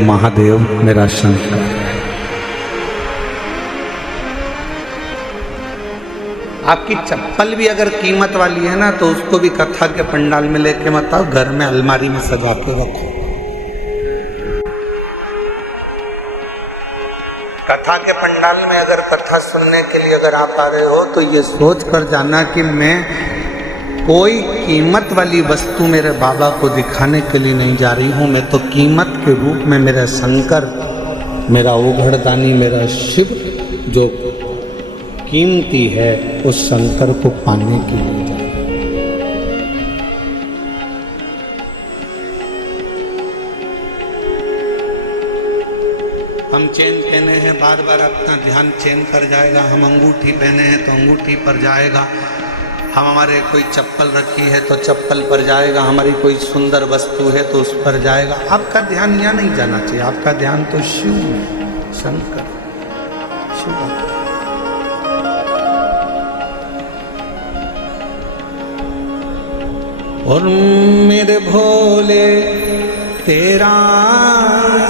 महादेव मेरा शंकर। आपकी चप्पल भी अगर कीमत वाली है ना तो उसको भी कथा के पंडाल में लेके मत आओ, घर में अलमारी में सजा के रखो। कथा के पंडाल में अगर कथा सुनने के लिए अगर आप आ रहे हो तो ये सोच कर जाना कि मैं कोई कीमत वाली वस्तु मेरे बाबा को दिखाने के लिए नहीं जा रही हूँ। मैं तो कीमत के रूप में मेरा शंकर, मेरा ओघड़दानी, मेरा शिव जो कीमती है उस शंकर को पाने के लिए जा रही हूँ। हम चेन पहने हैं, बार बार अपना ध्यान चेन पर जाएगा। हम अंगूठी पहने हैं तो अंगूठी पर जाएगा। हम हमारे कोई चप्पल रखी है तो चप्पल पर जाएगा। हमारी कोई सुंदर वस्तु है तो उस पर जाएगा। आपका ध्यान यहाँ नहीं जाना चाहिए, आपका ध्यान तो शिव में, शंकर शिव। और मेरे भोले तेरा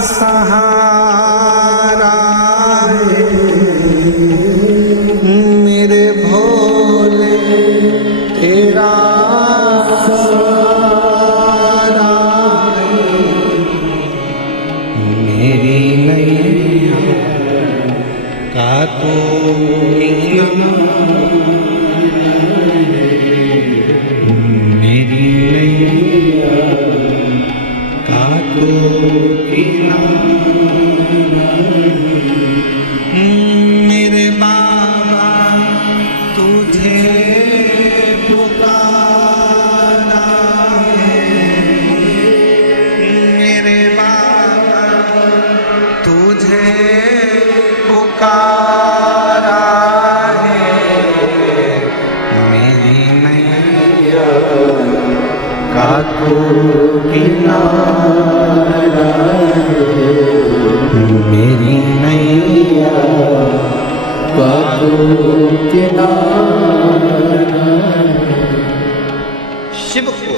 सहारा है, मेरे भोले तेरा सहारा है, मेरी नैया का तो मेरी नैया का तो मेरे बाबा तुझे पुकारा है, मेरे बाबा तुझे पुकारा है, मेरी नैया का तो किनारा है, मेरी नैया का तो किनारा। शिव को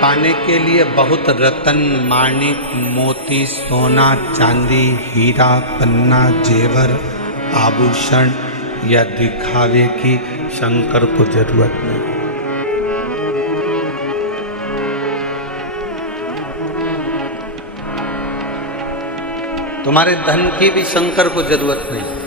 पाने के लिए बहुत रतन, माणिक, मोती, सोना, चांदी, हीरा, पन्ना, जेवर, आभूषण या दिखावे की शंकर को जरूरत नहीं। तुम्हारे धन की भी शंकर को जरूरत नहीं।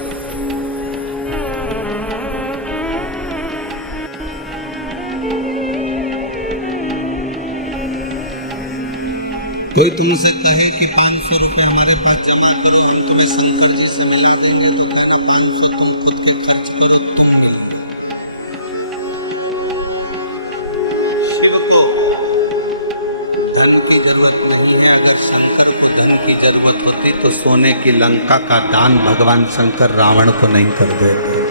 कोई तुमसे कहे कि 500 रुपये हमारे पास जमा करो, हम तुम्हें शंकर जी से मिला देंगे, तो कहना 500 तुम खुद को खर्च करो, तुम मिलो। शिव को धन की जरूरत नहीं है। अगर शंकर को धन की जरूरत होती तो सोने की लंका का दान भगवान शंकर रावण को नहीं कर देते।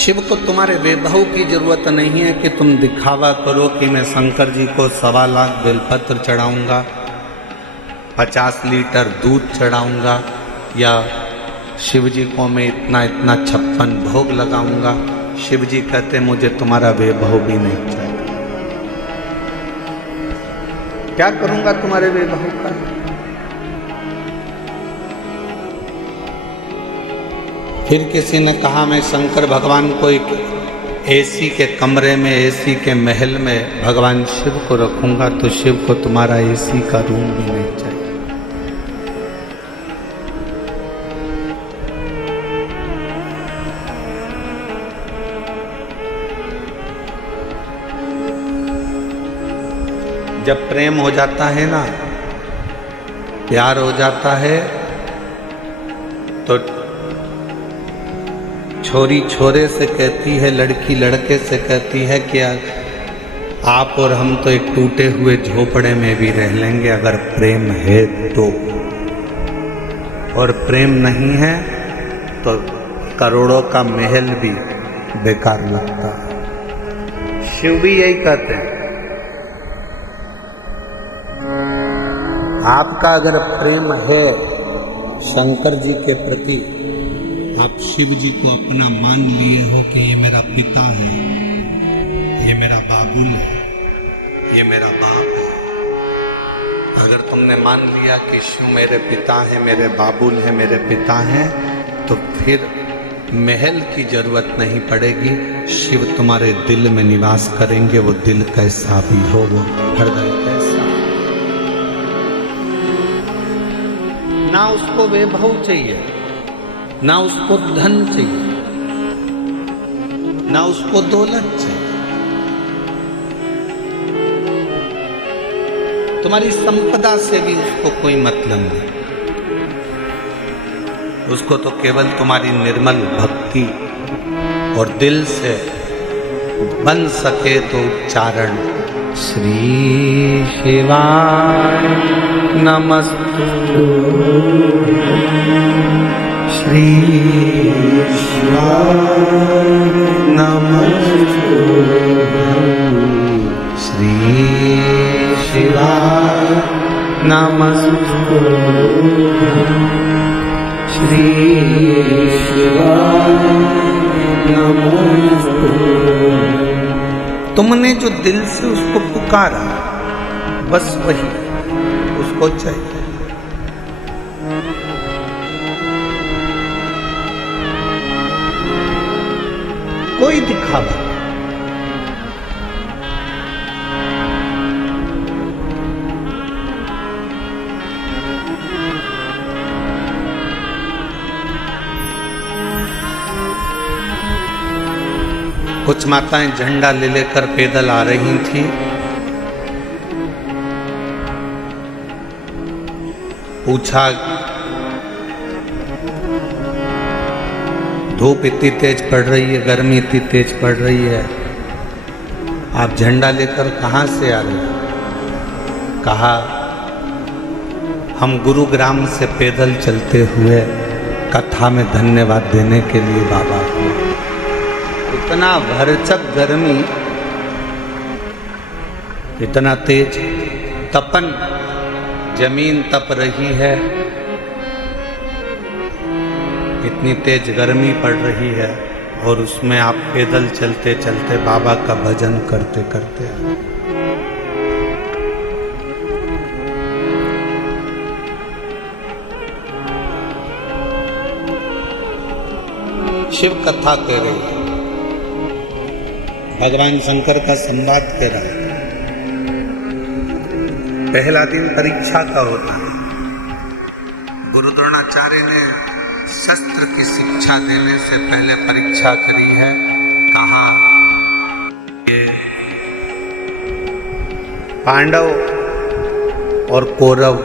शिव को तुम्हारे वैभव की जरूरत नहीं है कि तुम दिखावा करो कि मैं शंकर जी को 1.25 लाख बेलपत्र चढ़ाऊंगा, 50 लीटर दूध चढ़ाऊंगा, या शिव जी को मैं इतना 56 भोग लगाऊंगा। शिव जी कहते मुझे तुम्हारा वैभव भी नहीं चाहिए। क्या करूंगा तुम्हारे वैभव का? फिर किसी ने कहा मैं शंकर भगवान को एक एसी के कमरे में, एसी के महल में भगवान शिव को रखूंगा, तो शिव को तुम्हारा एसी का रूम भी नहीं चाहिए। जब प्रेम हो जाता है ना, प्यार हो जाता है, तो छोरी छोरे से कहती है, लड़की लड़के से कहती है कि आप और हम तो एक टूटे हुए झोपड़े में भी रह लेंगे अगर प्रेम है तो, और प्रेम नहीं है तो करोड़ों का महल भी बेकार लगता है। शिव भी यही कहते हैं। आपका अगर प्रेम है शंकर जी के प्रति आप शिव जी को अपना मान लिए हो कि ये मेरा पिता है, ये मेरा बाबुल है, ये मेरा बाप है। अगर तुमने मान लिया कि शिव मेरे पिता है, मेरे बाबुल है, मेरे पिता हैं, तो फिर महल की जरूरत नहीं पड़ेगी। शिव तुम्हारे दिल में निवास करेंगे। वो दिल कैसा भी हो, वो हृदय कैसा, ना उसको वैभव चाहिए, ना उसको धन चाहिए, ना उसको दौलत चाहिए। तुम्हारी संपदा से भी उसको कोई मतलब नहीं। उसको तो केवल तुम्हारी निर्मल भक्ति और दिल से बन सके तो उच्चारण श्री शिवाय नमस्तु, श्री शिवाय नमस्तु, श्री शिवाय नमस्तु, श्री शिवाय नमस्तु। तुमने जो दिल से उसको पुकारा, बस वही उसको चाहिए। कोई दिखावा, कुछ माताएं झंडा ले लेकर पैदल आ रही थी। पूछा, धूप इतनी तेज पड़ रही है, गर्मी इतनी तेज पड़ रही है, आप झंडा लेकर कहाँ से आ रहे हैं? कहा, हम गुरुग्राम से पैदल चलते हुए कथा में धन्यवाद देने के लिए बाबा को। इतना भरचक गर्मी, इतना तेज तपन, जमीन तप रही है, इतनी तेज गर्मी पड़ रही है, और उसमें आप पैदल चलते चलते बाबा का भजन करते करते। शिव कथा कह रही है, भगवान शंकर का संवाद कह रहा है। पहला दिन परीक्षा का होता है। गुरु द्रोणाचार्य ने शस्त्र की शिक्षा देने से पहले परीक्षा करी है। कहा, ये पांडव और कौरव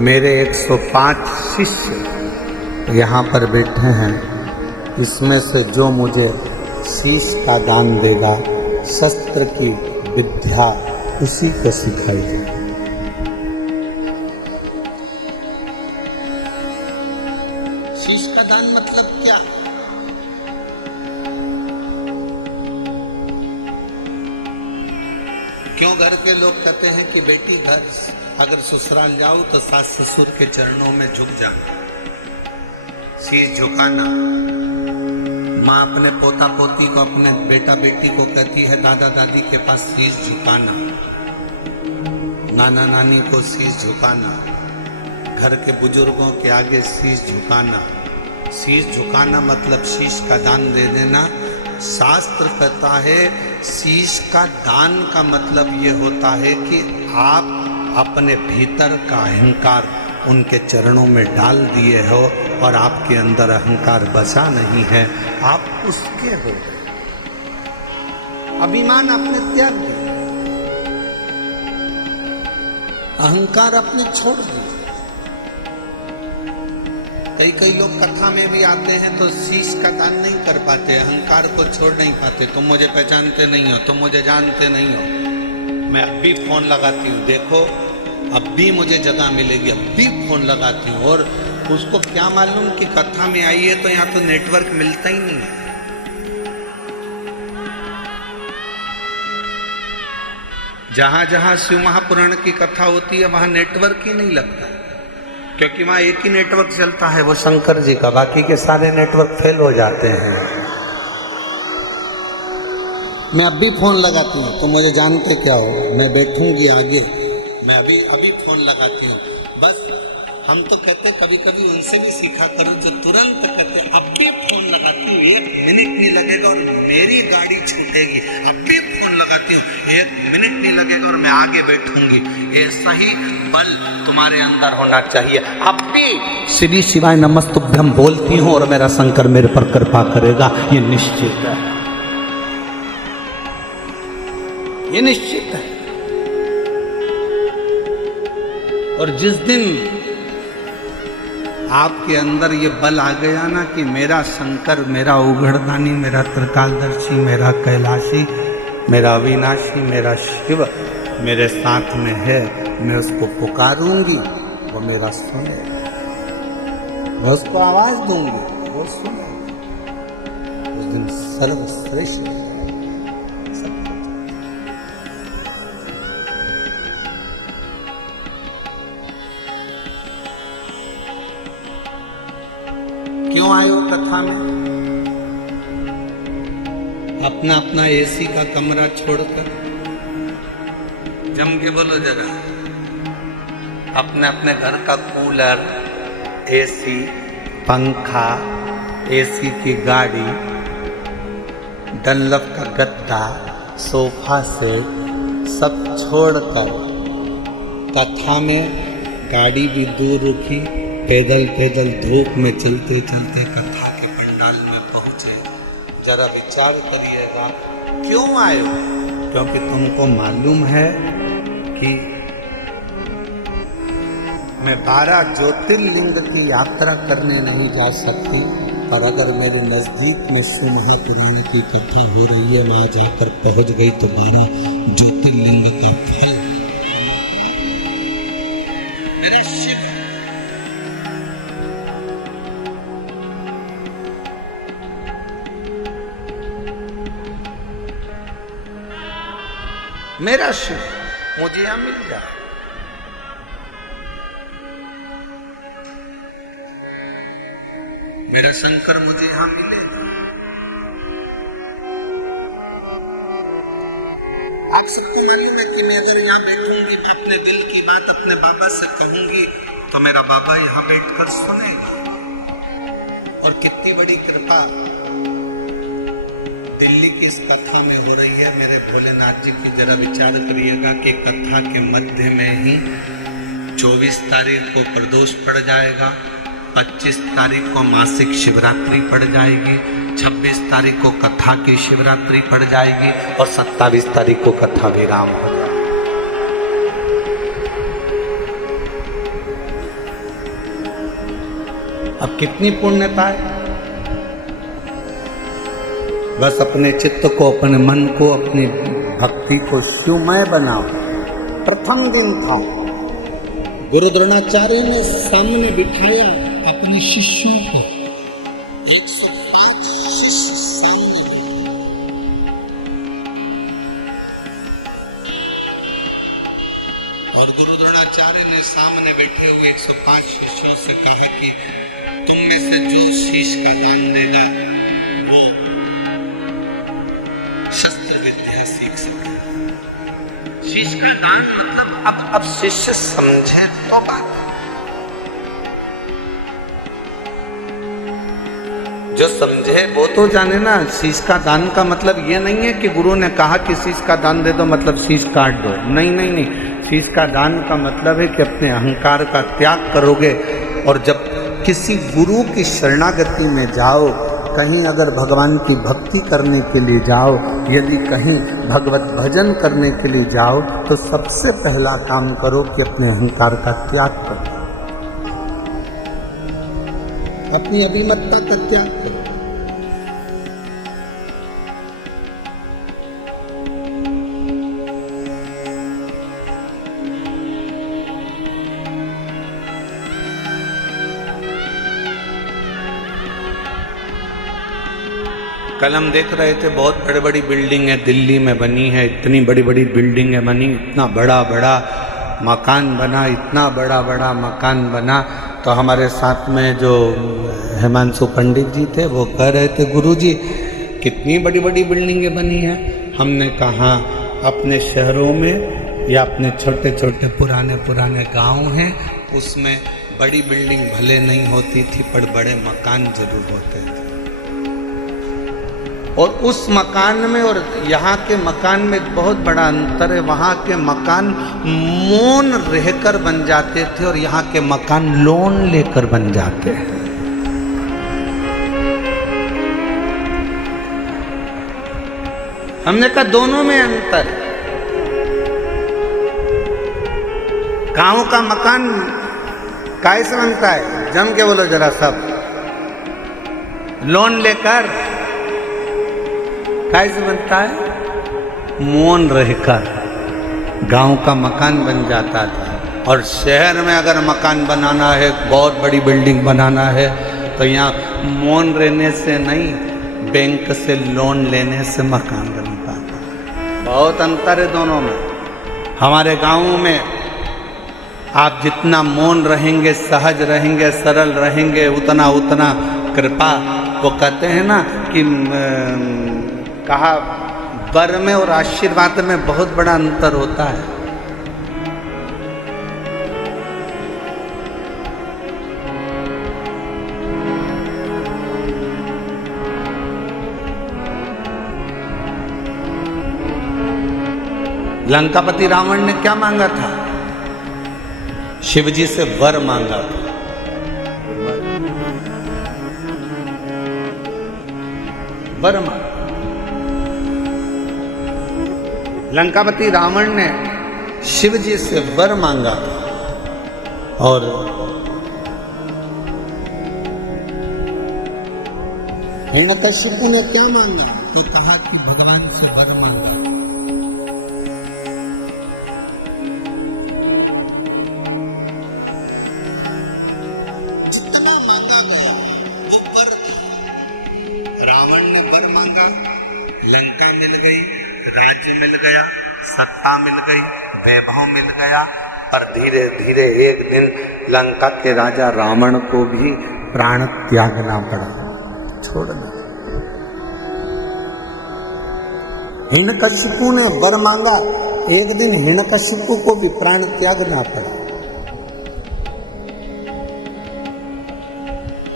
मेरे 105 शिष्य यहाँ पर बैठे हैं, इसमें से जो मुझे शीश का दान देगा, शस्त्र की विद्या उसी को सिखाई जाए। शीश का दान मतलब क्या? क्यों घर के लोग कहते हैं कि बेटी घर अगर ससुराल जाओ तो सास ससुर के चरणों में झुक जाना, शीश झुकाना। माँ अपने पोता पोती को, अपने बेटा बेटी को कहती है दादा दादी के पास शीश झुकाना, नाना नानी को शीश झुकाना, घर के बुजुर्गों के आगे शीश झुकाना। शीश झुकाना मतलब शीश का दान दे देना। शास्त्र कहता है शीश का दान का मतलब ये होता है कि आप अपने भीतर का अहंकार उनके चरणों में डाल दिए हो और आपके अंदर अहंकार बचा नहीं है, आप उसके हो। अभिमान आपने त्याग दिया, अहंकार आपने छोड़ दिया। कई लोग कथा में भी आते हैं तो शीश का दान नहीं कर पाते, अहंकार को छोड़ नहीं पाते। तुम मुझे पहचानते नहीं हो, तुम मुझे जानते नहीं हो। मैं अब भी फोन लगाती हूँ, देखो अब भी मुझे जगह मिलेगी, अब भी फोन लगाती हूँ। और उसको क्या मालूम कि कथा में आई है तो यहाँ तो नेटवर्क मिलता ही नहीं है। जहां जहां शिव महापुराण की कथा होती है वहां नेटवर्क ही नहीं लगता। क्योंकि वहां एक ही नेटवर्क चलता है, वो शंकर जी का, बाकी के सारे नेटवर्क फेल हो जाते हैं। मैं अभी फोन लगाती हूँ तो मुझे जानते क्या हो, मैं बैठूंगी आगे, मैं अभी फोन लगाती हूँ। बस हम तो कहते कभी कभी उनसे भी सीखा करो जो तुरंत कहते अभी फोन लगाती हूँ, 1 मिनट नहीं लगेगा और मेरी गाड़ी छूटेगी। अभी फोन लगाती हूँ, 1 मिनट नहीं लगेगा और मैं आगे बैठूंगी। ऐसा ही बल तुम्हारे अंदर होना चाहिए। अभी शिवी शिवाय नमस्तुभ्यम बोलती हूँ और मेरा शंकर मेरे पर कृपा करेगा, ये निश्चित है, ये निश्चित है। और जिस दिन आपके अंदर ये बल आ गया ना कि मेरा शंकर, मेरा उघड़दानी, मेरा त्रिकालदर्शी, मेरा कैलाशी, मेरा अविनाशी, मेरा शिव मेरे साथ में है, मैं उसको पुकारूंगी, वो मेरा सुने, मैं उसको आवाज दूंगी, वो सुने, उस दिन सर्वश्रेष्ठ क्यों आए हो कथा में? अपना अपना एसी का कमरा छोड़कर, जम के बोलो जरा, अपने अपने घर का कूलर, एसी, पंखा, एसी की गाड़ी, डनलप का गद्दा, सोफा सेट सब छोड़कर कथा में गाड़ी भी दूर रुकी, पैदल पैदल धूप में चलते चलते कथा के पंडाल में पहुंचे। जरा विचार करिएगा, क्यों आए हो? क्योंकि तुमको मालूम है कि मैं 12 ज्योतिर्लिंग की यात्रा करने नहीं जा सकती, और अगर मेरे नजदीक में शिव महापुराण की कथा हो रही है, वहां जाकर पहुंच गई तो 12 ज्योतिर्लिंग का फल मेरा शिव। मेरा शिव मुझे यहां मिल जाए। मेरा शंकर मुझे यहां मिलेगा। आप सबको मालूम है कि मैं अगर यहां बैठूंगी, मैं अपने दिल की बात अपने बाबा से कहूंगी तो मेरा बाबा यहां बैठकर सुनेगा। और कितनी बड़ी कृपा दिल्ली की इस कथा में हो रही है मेरे भोलेनाथ जी की। जरा विचार करिएगा कि कथा के मध्य में ही 24 तारीख को प्रदोष पड़ जाएगा, 25 तारीख को मासिक शिवरात्रि पड़ जाएगी, 26 तारीख को कथा की शिवरात्रि पड़ जाएगी और 27 तारीख को कथा विराम हो जाएगी। अब कितनी पुण्यता है। बस अपने चित्त को, अपने मन को, अपनी भक्ति को शिवमय बनाओ। प्रथम दिन था, गुरु द्रोणाचार्य ने सामने बिठाया अपने शिष्यों को, 105 शिष्य सामने बैठे। और गुरु द्रोणाचार्य ने सामने बैठे हुए 105 शिष्यों से कहा कि तुम में से जो शीश का दान देगा वो शस्त्र विद्या सीख सके। शीश का दान मतलब अब शिष्य समझे तो बात। जो समझे वो तो जाने ना। शीश का दान का मतलब ये नहीं है कि गुरु ने कहा कि शीश का दान दे दो मतलब शीश काट दो। नहीं नहीं नहीं, शीश का दान का मतलब है कि अपने अहंकार का त्याग करोगे। और जब किसी गुरु की शरणागति में जाओ, कहीं अगर भगवान की भक्ति करने के लिए जाओ, यदि कहीं भगवत भजन करने के लिए जाओ, तो सबसे पहला काम करो कि अपने अहंकार का त्याग करो, अपनी अभिमतता का त्याग करो। कल हम देख रहे थे बहुत बड़ी बड़ी बिल्डिंग है दिल्ली में बनी है, इतनी बड़ी बड़ी बिल्डिंग है बनी, इतना बड़ा बड़ा मकान बना, इतना बड़ा बड़ा मकान बना। तो हमारे साथ में जो हिमांशु पंडित जी थे वो कह रहे थे, गुरुजी कितनी बड़ी बड़ी बिल्डिंगें बनी हैं। हमने कहा अपने शहरों में या अपने छोटे छोटे पुराने पुराने गांव हैं, उसमें बड़ी बिल्डिंग भले नहीं होती थी पर बड़े मकान जरूर होते थे। और उस मकान में और यहाँ के मकान में बहुत बड़ा अंतर है। वहाँ के मकान मौन रहकर बन जाते थे और यहाँ के मकान लोन लेकर बन जाते हैं। हमने कहा दोनों में अंतर। गांव का मकान कैसे बनता है, जम के बोलो जरा सब, लोन लेकर। कैसे बनता है, मौन रहकर गांव का मकान बन जाता था। और शहर में अगर मकान बनाना है, बहुत बड़ी बिल्डिंग बनाना है, तो यहाँ मौन रहने से नहीं, बैंक से लोन लेने से मकान बन पाता। बहुत अंतर है दोनों में। हमारे गाँव में आप जितना मौन रहेंगे, सहज रहेंगे, सरल रहेंगे, उतना उतना कृपा। वो कहते हैं ना कि कहा वर में और आशीर्वाद में बहुत बड़ा अंतर होता है। लंकापति रावण ने क्या मांगा था, शिवजी से वर मांगा था। वर मांगा। लंकापति रावण ने शिवजी से वर मांगा और हिरण्यकशिपु ने क्या मांगा, तो कहा कि भगवान से वर मांगा। जितना मांगा गया वो वर दिया। रावण ने वर मांगा, लंका मिल गई, राज्य मिल गया, सत्ता मिल गई, वैभव मिल गया। पर धीरे धीरे एक दिन लंका के राजा रावण को भी प्राण त्यागना पड़ा, छोड़ना। हिरण्यकशिपु ने वर मांगा, एक दिन हिरण्यकशिपु को भी प्राण त्यागना पड़ा।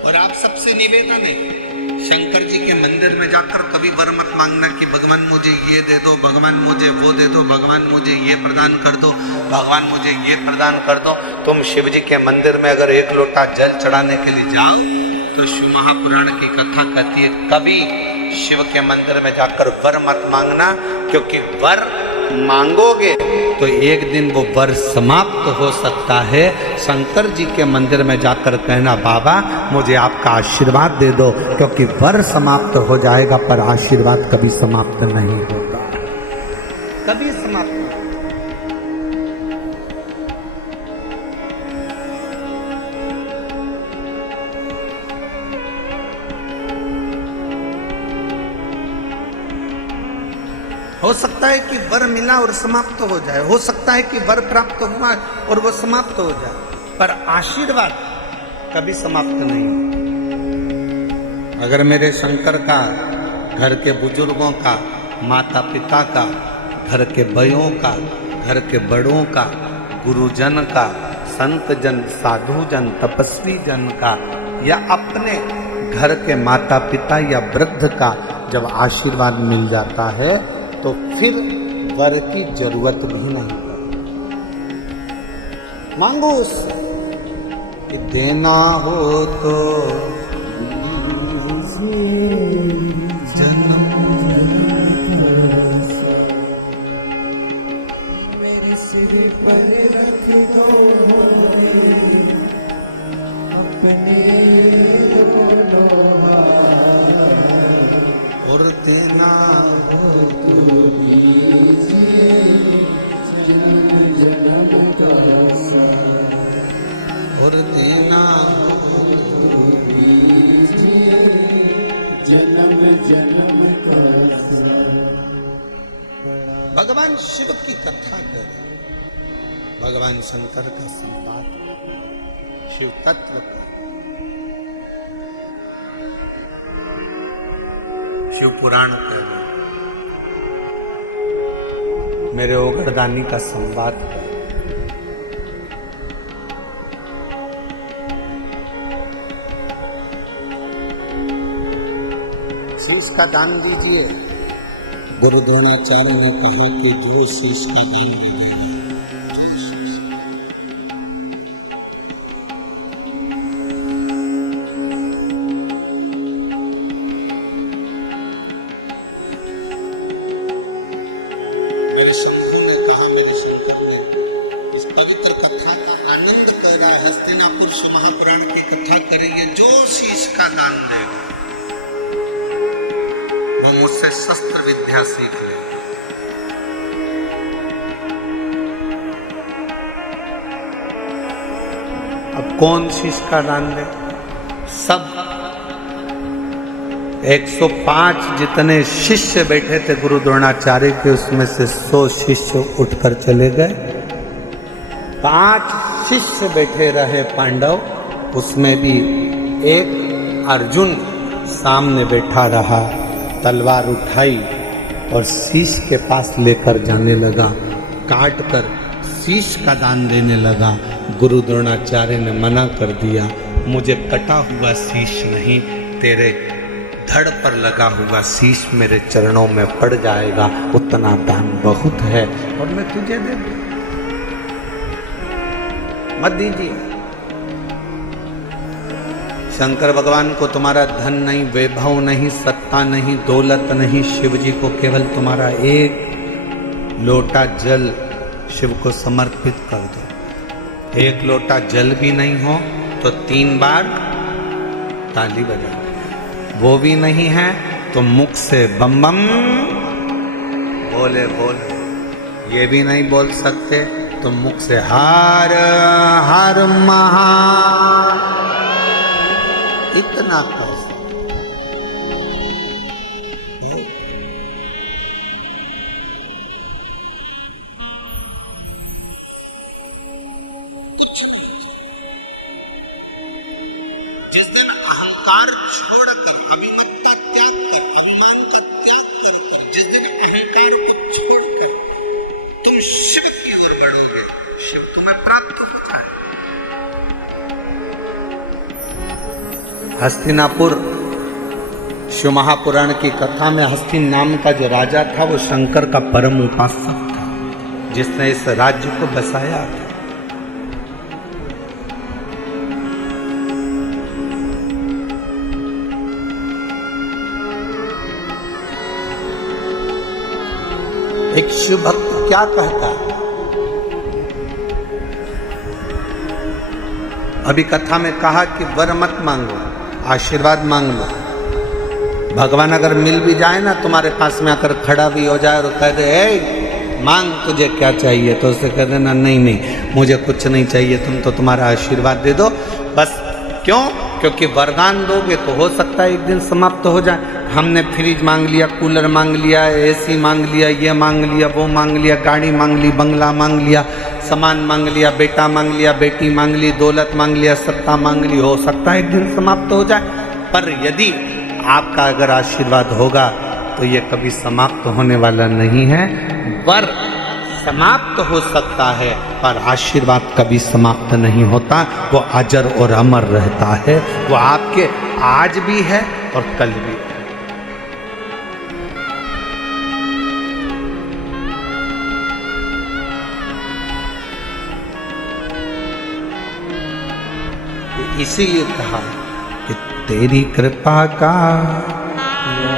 और आप सबसे निवेदन है, शंकर जी के मंदिर में जाकर कभी वर मत मांगना कि भगवान मुझे ये दे दो, भगवान मुझे वो दे दो, भगवान मुझे ये प्रदान कर दो, भगवान मुझे ये प्रदान कर दो। तुम शिव जी के मंदिर में अगर एक लोटा जल चढ़ाने के लिए जाओ तो शिव महापुराण की कथा कहती है कभी शिव के मंदिर में जाकर वर मत मांगना, क्योंकि वर मांगोगे तो एक दिन वो वर समाप्त हो सकता है। शंकर जी के मंदिर में जाकर कहना, बाबा मुझे आपका आशीर्वाद दे दो, क्योंकि वर समाप्त हो जाएगा पर आशीर्वाद कभी समाप्त नहीं होता, कभी समाप्त नहीं। हो सकता है कि वर मिला और समाप्त हो जाए, हो सकता है कि वर प्राप्त हुआ और वो समाप्त हो जाए, पर आशीर्वाद कभी समाप्त नहीं। अगर मेरे शंकर का, घर के बुजुर्गों का, माता पिता का, घर के बयों का, घर के बड़ों का, गुरुजन का, संत जन, साधु जन, तपस्वी जन का, या अपने घर के माता पिता या वृद्ध का जब आशीर्वाद मिल जाता है तो फिर वर की जरूरत भी नहीं। मांगो उससे कि देना हो तो जन्म मेरे सिर पर रख दो अपने दोनों और देना हो और देना जन्म जन्म का। भगवान शिव की कथा करें, भगवान शंकर का संवाद। शिव तत्व का, शिव पुराण कह रहे, मेरे ओगरदानी का संवाद कर। शीश का दान दीजिए। गुरु द्रोणाचार्य ने कहा कि जो शीश का दान दीजिएगा, मेरे संतों ने कहा, मेरे संतों ने इस पवित्र कथा का आनंद कर रहा है। हस्तिनापुर शिव महापुराण की कथा करेंगे। जो शीश का दान देगा वो मुझसे शस्त्र विद्या सीख ले। अब कौन शीश का दान दे? सब 105 जितने शिष्य बैठे थे गुरु द्रोणाचार्य के, उसमें से 100 शिष्य उठकर चले गए। 5 शिष्य बैठे रहे पांडव, उसमें भी एक अर्जुन सामने बैठा रहा, तलवार उठाई और शीश के पास लेकर जाने लगा। काट कर शीश का दान देने लगा। गुरु द्रोणाचार्य ने मना कर दिया, मुझे कटा हुआ शीश नहीं, तेरे धड़ पर लगा हुआ शीश मेरे चरणों में पड़ जाएगा, उतना दान बहुत है और मैं तुझे दे दूं, मत दीजिए। शंकर भगवान को तुम्हारा धन नहीं, वैभव नहीं, सत्ता नहीं, दौलत नहीं, शिव जी को केवल तुम्हारा एक लोटा जल शिव को समर्पित कर दो। एक लोटा जल भी नहीं हो तो 3 बार ताली बजा, वो भी नहीं है तो मुख से बम बम बोले बोले, ये भी नहीं बोल सकते तो मुख से हर हर महा, इतना कहो। जिस दिन अहंकार छोड़कर, अभिमतता त्याग कर, अभिमान का त्याग कर, जिस दिन अहंकार को छोड़कर तुम शिव की ओर बढ़ोगे, शिव तुम्हें प्राप्त हो जाए। हस्तिनापुर शिव महापुराण की कथा में हस्तिन नाम का जो राजा था वो शंकर का परम उपासक था, जिसने इस राज्य को बसाया था। एक शिव भक्त क्या कहता है? अभी कथा में कहा कि वर मत मांगो, आशीर्वाद मांग लो। भगवान अगर मिल भी जाए ना, तुम्हारे पास में आकर खड़ा भी हो जाए और कह दे ए मांग तुझे क्या चाहिए, तो उसे कह देना नहीं नहीं मुझे कुछ नहीं चाहिए, तुम तो तुम्हारा आशीर्वाद दे दो बस। क्यों? क्योंकि वरदान दोगे तो हो सकता है एक दिन समाप्त हो जाए। हमने फ्रिज मांग लिया, कूलर मांग लिया, एसी मांग लिया, ये मांग लिया, वो मांग लिया, गाड़ी मांग ली, बंगला मांग लिया, सामान मांग लिया, बेटा मांग लिया, बेटी मांग ली, दौलत मांग लिया, सत्ता मांग ली, हो सकता है एक दिन समाप्त हो जाए। पर यदि आपका अगर आशीर्वाद होगा तो ये कभी समाप्त होने वाला नहीं है। वर समाप्त हो सकता है पर आशीर्वाद कभी समाप्त नहीं होता, वो अजर और अमर रहता है। वो आपके आज भी है और कल भी है। इसीलिए कहा कि तेरी कृपा का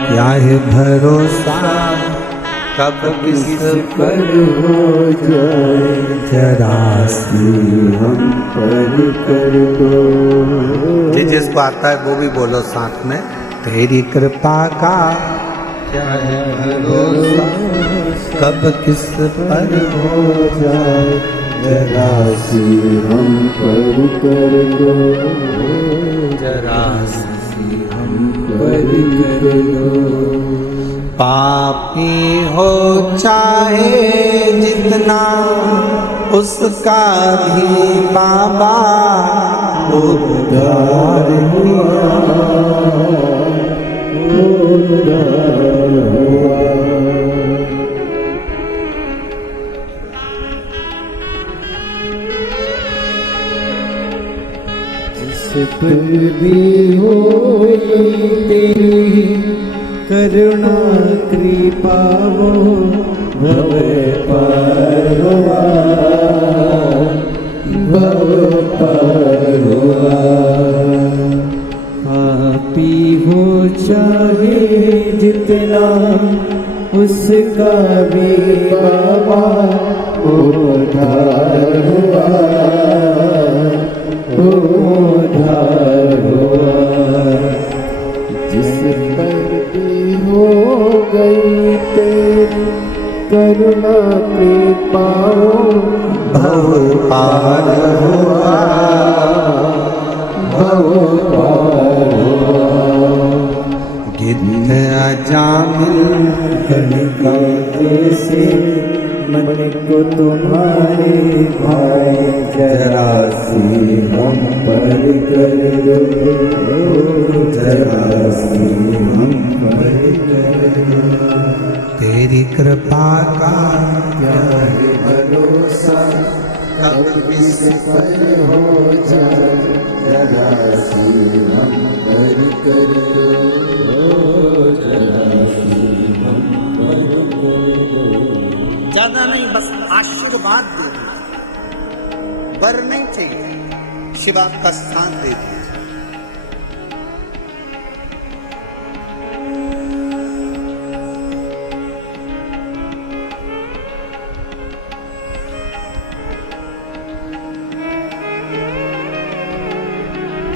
क्या है भरोसा, कब किस पर हो जाए जरा सी हम पर कर दो। जिसको आता है वो भी बोलो साथ में, तेरी कृपा का क्या है भरोसा, कब किस पर हो जाए जरा सी हम पर कर दो, जरा सी हम पर कर दो। पापी हो चाहे जितना उसका भी बाबा उद्धार किया, उद्धार हुआ। जिस पर भी होई तेरी करुणा कृपा वो भव पार हुआ, भव पार हुआ। पापी हो चाहे जितना उसका भी बाबा उद्धार हुआ, उद्धार हुआ। जिस पर भी हो गई तेरी करुणा कृपा भव पार हुआ, भव पार हुआ। गिद्ध अजामिल कनिका जैसे मन को तुम्हारे भाई जरा सी हम पर कर दो, जरा सी हम पर कर दो। तेरी कृपा का क्या है भरोसा कब किस पर हो जाए, जरा सी हम पर कर दो, जरा सी हम पर कर दो। ज्यादा नहीं, बस आशीर्वाद दे दीजिए, वर नहीं चाहिए, शिवा का साथ दे दीजिए।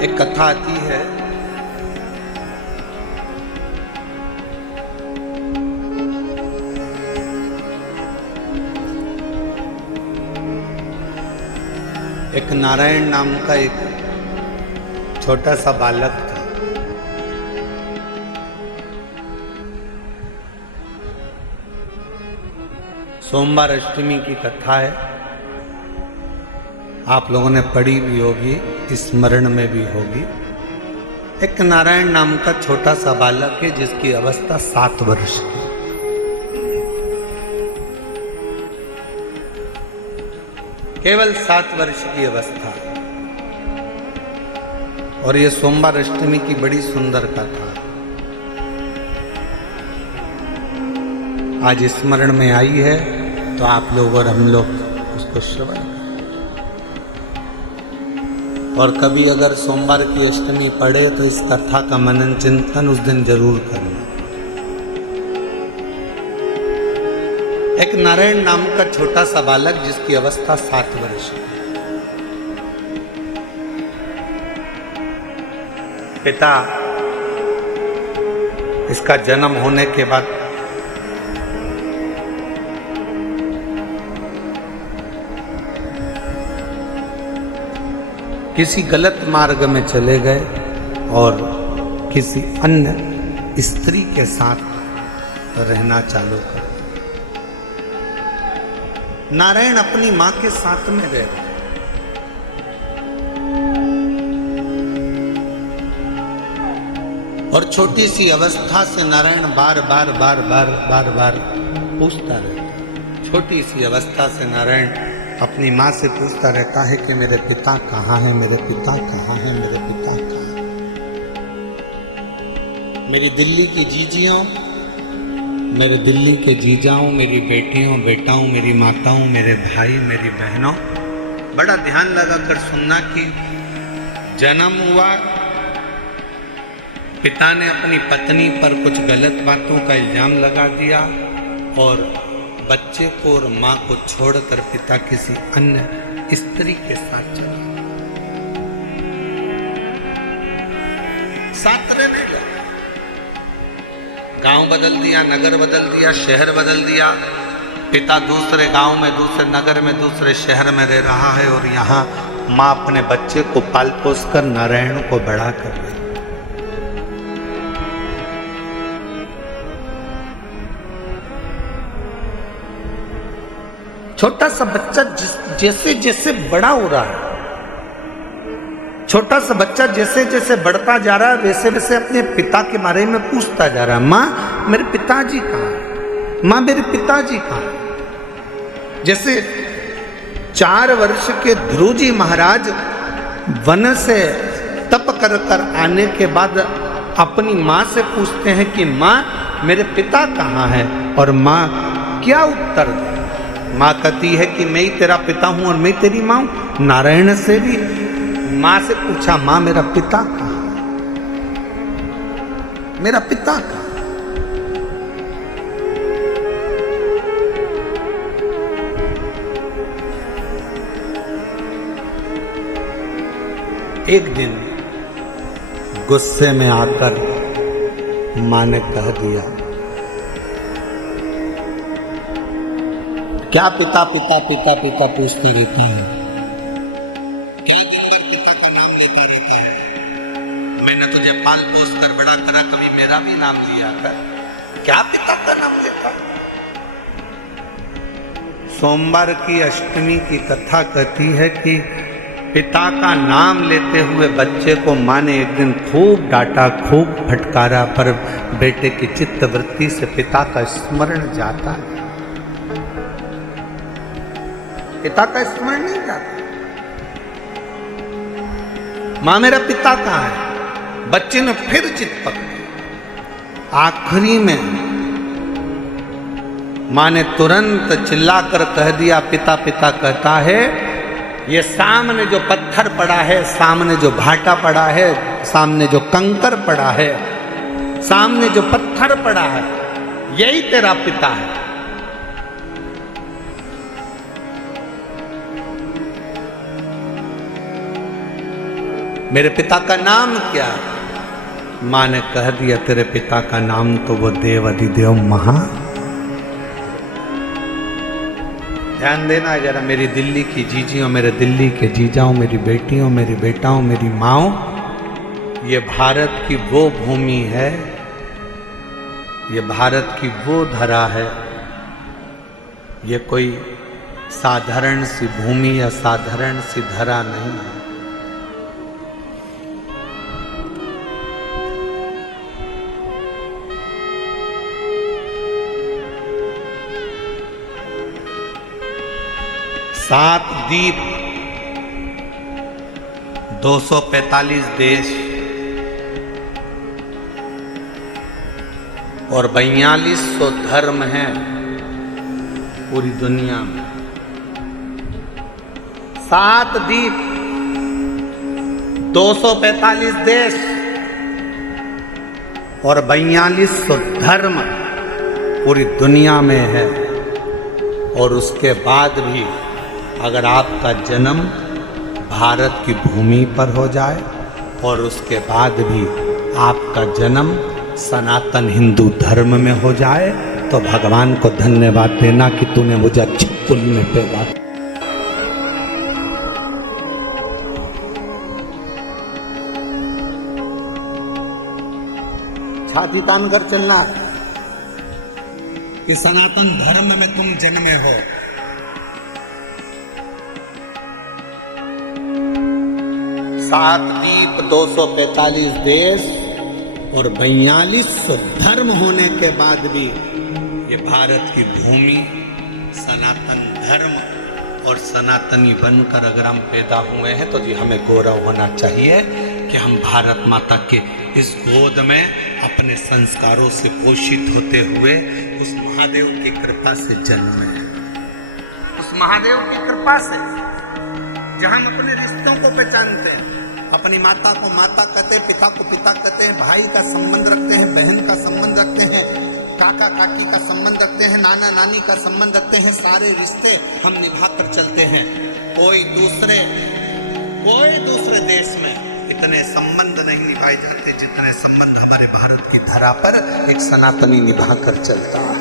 एक कथा आती है, एक नारायण नाम का एक छोटा सा बालक था। सोमवार अष्टमी की कथा है, आप लोगों ने पढ़ी भी होगी, स्मरण में भी होगी। एक नारायण नाम का छोटा सा बालक है जिसकी अवस्था 7 वर्ष की। केवल 7 वर्ष की अवस्था, और ये सोमवार अष्टमी की बड़ी सुंदर कथा आज स्मरण में आई है, तो आप लोग और हम लोग उसको श्रवण करें। और कभी अगर सोमवार की अष्टमी पड़े तो इस कथा का मनन चिंतन उस दिन जरूर करना। एक नारायण नाम का छोटा सा बालक जिसकी अवस्था 7 वर्ष की। पिता इसका जन्म होने के बाद किसी गलत मार्ग में चले गए और किसी अन्य स्त्री के साथ रहना चालू कर। नारायण अपनी मां के साथ में रह रहे, और छोटी सी अवस्था से नारायण बार बार बार बार बार बार पूछता रहता। छोटी सी अवस्था से नारायण अपनी माँ से पूछता रहता है कि मेरे पिता कहाँ हैं, मेरे पिता कहाँ हैं, मेरे पिता कहाँ हैं। मेरी दिल्ली की जीजियों, मेरे दिल्ली के जीजाओं, मेरी बेटियों बेटाओं, मेरी माताओं, मेरे भाई, मेरी बहनों, बड़ा ध्यान लगाकर सुनना कि जन्म हुआ, पिता ने अपनी पत्नी पर कुछ गलत बातों का इल्जाम लगा दिया और बच्चे को और मां को छोड़कर पिता किसी अन्य स्त्री के साथ चला। साथ रहने लगा, गांव बदल दिया, नगर बदल दिया, शहर बदल दिया। पिता दूसरे गांव में, दूसरे नगर में, दूसरे शहर में रह रहा है और यहाँ माँ अपने बच्चे को पाल पोस कर नारायण को बड़ा कर रही। छोटा सा बच्चा जैसे जैसे बड़ा हो रहा है, छोटा सा बच्चा जैसे जैसे बढ़ता जा रहा है वैसे वैसे अपने पिता के बारे में पूछता जा रहा है, माँ मेरे पिताजी कहाँ हैं, माँ मेरे पिताजी कहाँ हैं। जैसे 4 वर्ष के ध्रुव जी महाराज वन से तप कर कर आने के बाद अपनी माँ से पूछते हैं कि माँ मेरे पिता कहाँ हैं, और माँ क्या उत्तर दे। माँ कहती है कि मैं ही तेरा पिता हूँ और मैं तेरी माँ हूँ। नारायण से भी माँ से पूछा, माँ मेरा पिता कहाँ है, मेरा पिता कहाँ। एक दिन गुस्से में आकर माँ ने कह दिया, क्या पिता पिता पिता पिता पूछती रहती है, क्या दिन भर पिता का नाम लेता रहता है। मैंने तुझे पाल पोस कर बड़ा करा, कभी मेरा भी नाम लिया कर, क्या पिता का नाम लेता। सोमवार की अष्टमी की कथा कहती है कि पिता का नाम लेते हुए बच्चे को माँ ने एक दिन खूब डांटा, खूब फटकारा, पर बेटे की चित्त वृत्ति से पिता का स्मरण जाता है, पिता का स्मरण नहीं जाता। माँ मेरा पिता कहाँ है। बच्चे ने फिर जिद पकड़ी। आखिरी में माँ ने तुरंत चिल्लाकर कह दिया, पिता पिता कहता है, ये सामने जो पत्थर पड़ा है, सामने जो भाटा पड़ा है, सामने जो कंकर पड़ा है, सामने जो पत्थर पड़ा है, यही तेरा पिता है। मेरे पिता का नाम क्या है। माँ ने कह दिया, तेरे पिता का नाम तो वो देव अधिदेव महा। ध्यान देना जरा, मेरी दिल्ली की जीजियों, मेरे दिल्ली के जीजाओं, मेरी बेटियों, मेरी बेटाओं, मेरी माओ, ये भारत की वो भूमि है, ये भारत की वो धरा है, ये कोई साधारण सी भूमि या साधारण सी धरा नहीं है। सात द्वीप, 245 देश और 4200 धर्म हैं पूरी दुनिया में। 7 द्वीप, 245 देश और 4200 धर्म पूरी दुनिया में है। और उसके बाद भी अगर आपका जन्म भारत की भूमि पर हो जाए और उसके बाद भी आपका जन्म सनातन हिंदू धर्म में हो जाए, तो भगवान को धन्यवाद देना कि तूने मुझे अच्छे कुल में पैदा। छाती तान कर चलना कि सनातन धर्म में तुम जन्मे हो। सात द्वीप, 245 देश और 4200 धर्म होने के बाद भी ये भारत की भूमि सनातन धर्म और सनातनी बनकर अगर हम पैदा हुए हैं तो जी हमें गौरव होना चाहिए कि हम भारत माता के इस गोद में अपने संस्कारों से पोषित होते हुए उस महादेव की कृपा से जन्मे हैं। उस महादेव की कृपा से जहां हम अपने रिश्तों को पहचानते हैं, अपनी माता को माता कहते हैं, पिता को पिता कहते हैं, भाई का संबंध रखते हैं, बहन का संबंध रखते हैं, काका काकी का संबंध रखते हैं, नाना नानी का संबंध रखते हैं। सारे रिश्ते हम निभा कर चलते हैं। कोई दूसरे देश में इतने संबंध नहीं निभाए जाते जितने संबंध हमारे भारत की धरा पर एक सनातनी निभा कर चलता है।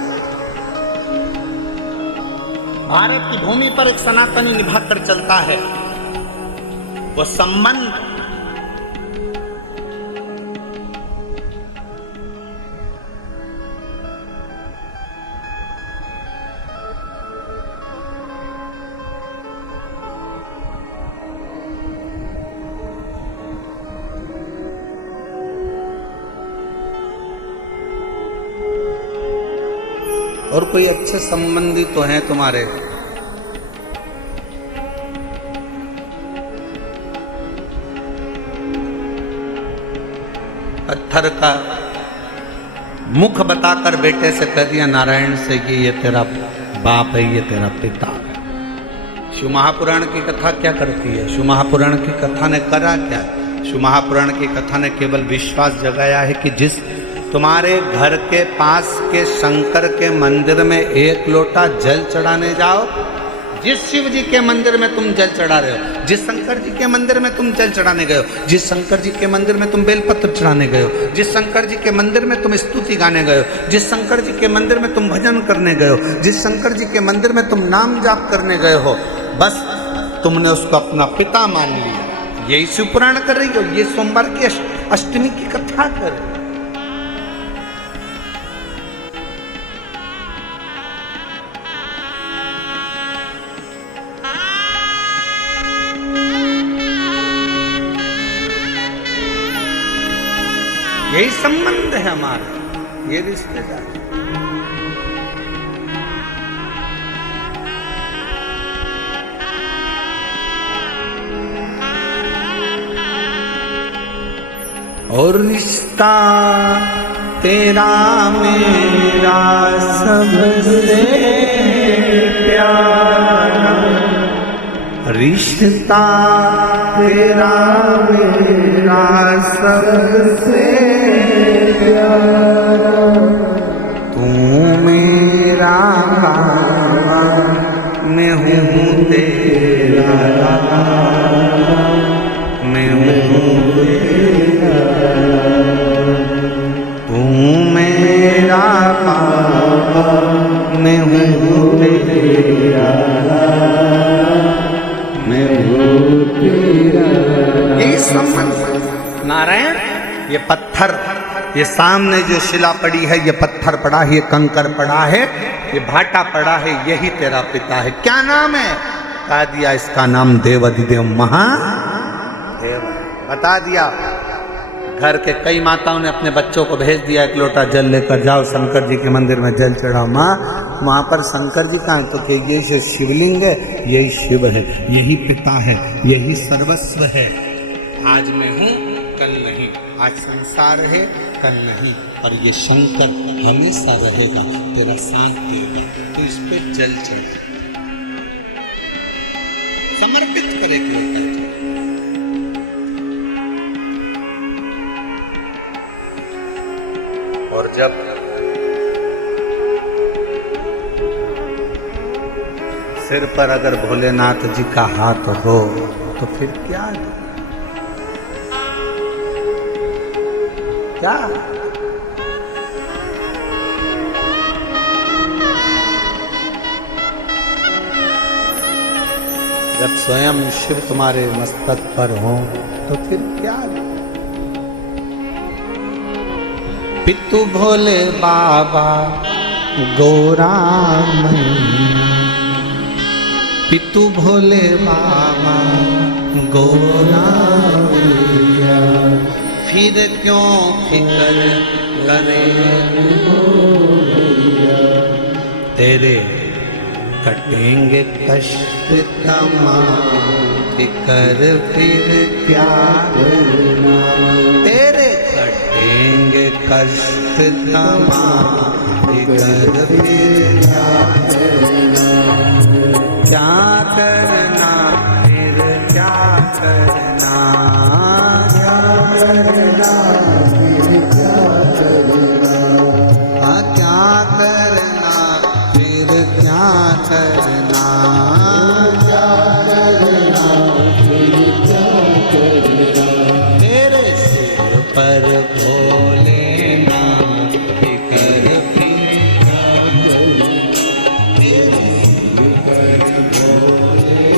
भारत की भूमि पर एक सनातनी निभा कर चलता है। वो संबंध और कोई अच्छे संबंधी तो हैं तुम्हारे? पत्थर का मुख बताकर बेटे से कह दिया नारायण से कि ये तेरा बाप है, ये तेरा पिता है। शिव महापुराण की कथा क्या करती है? शिव महापुराण की कथा ने करा क्या? शिव महापुराण की कथा ने केवल विश्वास जगाया है कि जिस तुम्हारे घर के पास के शंकर के मंदिर में एक लोटा जल चढ़ाने जाओ, जिस शिव जी के मंदिर में तुम जल चढ़ा रहे हो, जिस शंकर जी के मंदिर में तुम जल चढ़ाने गए हो, जिस शंकर जी के मंदिर में तुम बेलपत्र चढ़ाने गए हो, जिस शंकर जी के मंदिर में तुम स्तुति गाने गए हो, जिस शंकर जी के मंदिर में तुम भजन करने गए हो, जिस शंकर जी के मंदिर में तुम नाम जाप करने गए हो, बस तुमने उसको अपना पिता मान लिया। यही शिव पुराण कर रही हो, ये सोमवार की अष्टमी की कथा कर रही हो। यही संबंध है हमारा, ये रिश्तेदार। और रिश्ता तेरा मेरा सबसे प्यारा, रिश्ता तेरा मेरा सबसे प्यारा, तू मेरा बाबा, मैं हूँ तेरा दादा, मैं हूँ तेरा, तू मेरा बाबा, मैं हूँ तेरा दादा, मैं हूँ तेरा। यही संबंध। नारायण, ये पत्थर, ये सामने जो शिला पड़ी है, ये पत्थर पड़ा है, ये कंकर पड़ा है, ये भाटा पड़ा है, यही तेरा पिता है। क्या नाम है? बता दिया, इसका नाम देवाधिदेव महादेव। बता दिया। घर के कई माताओं ने अपने बच्चों को भेज दिया, एक लोटा जल लेकर जाओ शंकर जी के मंदिर में जल चढ़ाओ। माँ, वहाँ पर शंकर जी कहाँ है? तो कि ये जो शिवलिंग है, यही शिव है, यही पिता है, यही सर्वस्व है। आज मैं हूँ, कल नहीं। आज संसार है, कल नहीं। और ये शंकर हमेशा रहेगा, तेरा साथ देगा। तो इस पे जल चढ़ समर्पित करे केवल। और जब सिर पर अगर भोलेनाथ जी का हाथ हो तो फिर क्या क्या? जब स्वयं शिव तुम्हारे मस्तक पर हो तो फिर क्या? पितु भोले बाबा गौरा मैया, पितु भोले बाबा गौरा मैया, फिर क्यों फिकर करे तेरे कटेंगे कष्ट तमाम, फिकर फिर क्या करना, तेरे कटेंगे कष्ट तमाम, फिकर फिर क्या करना, क्या करना फिर क्या करना, क्या करना फिर क्या करना, क्या करना फिर क्या करना, क्या करना फिर क्या करना, तेरे सिर पर भोलेनाथ फिकर फिर क्या करना, तेरे सिर पर भोलेनाथ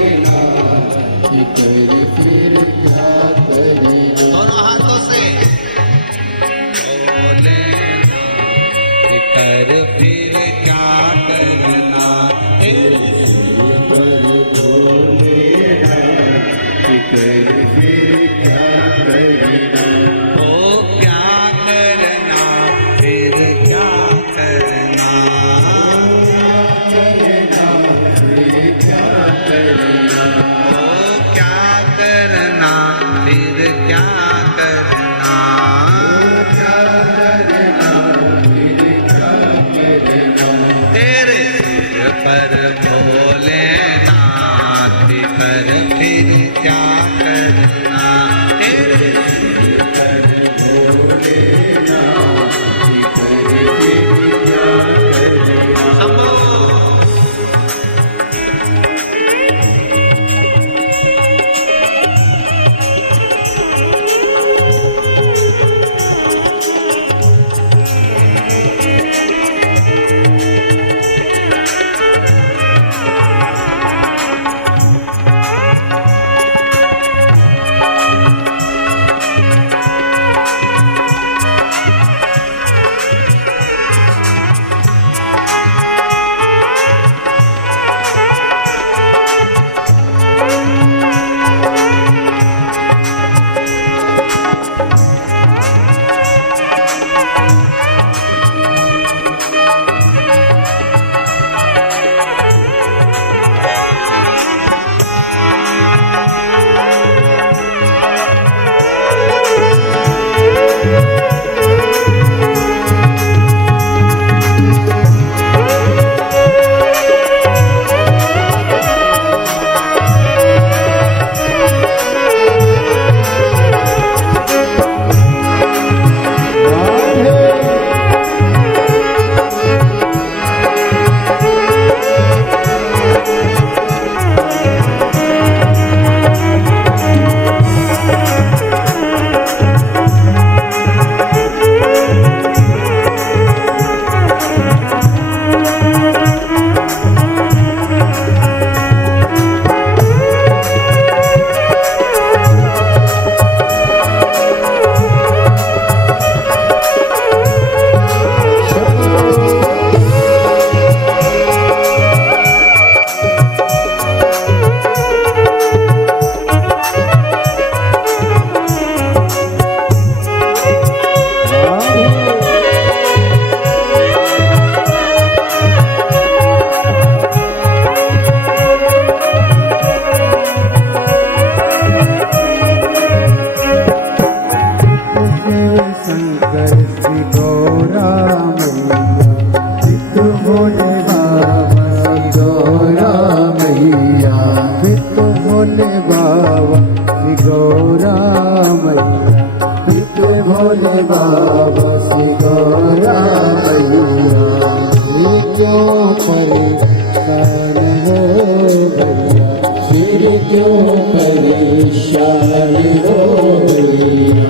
शान हो गई ना,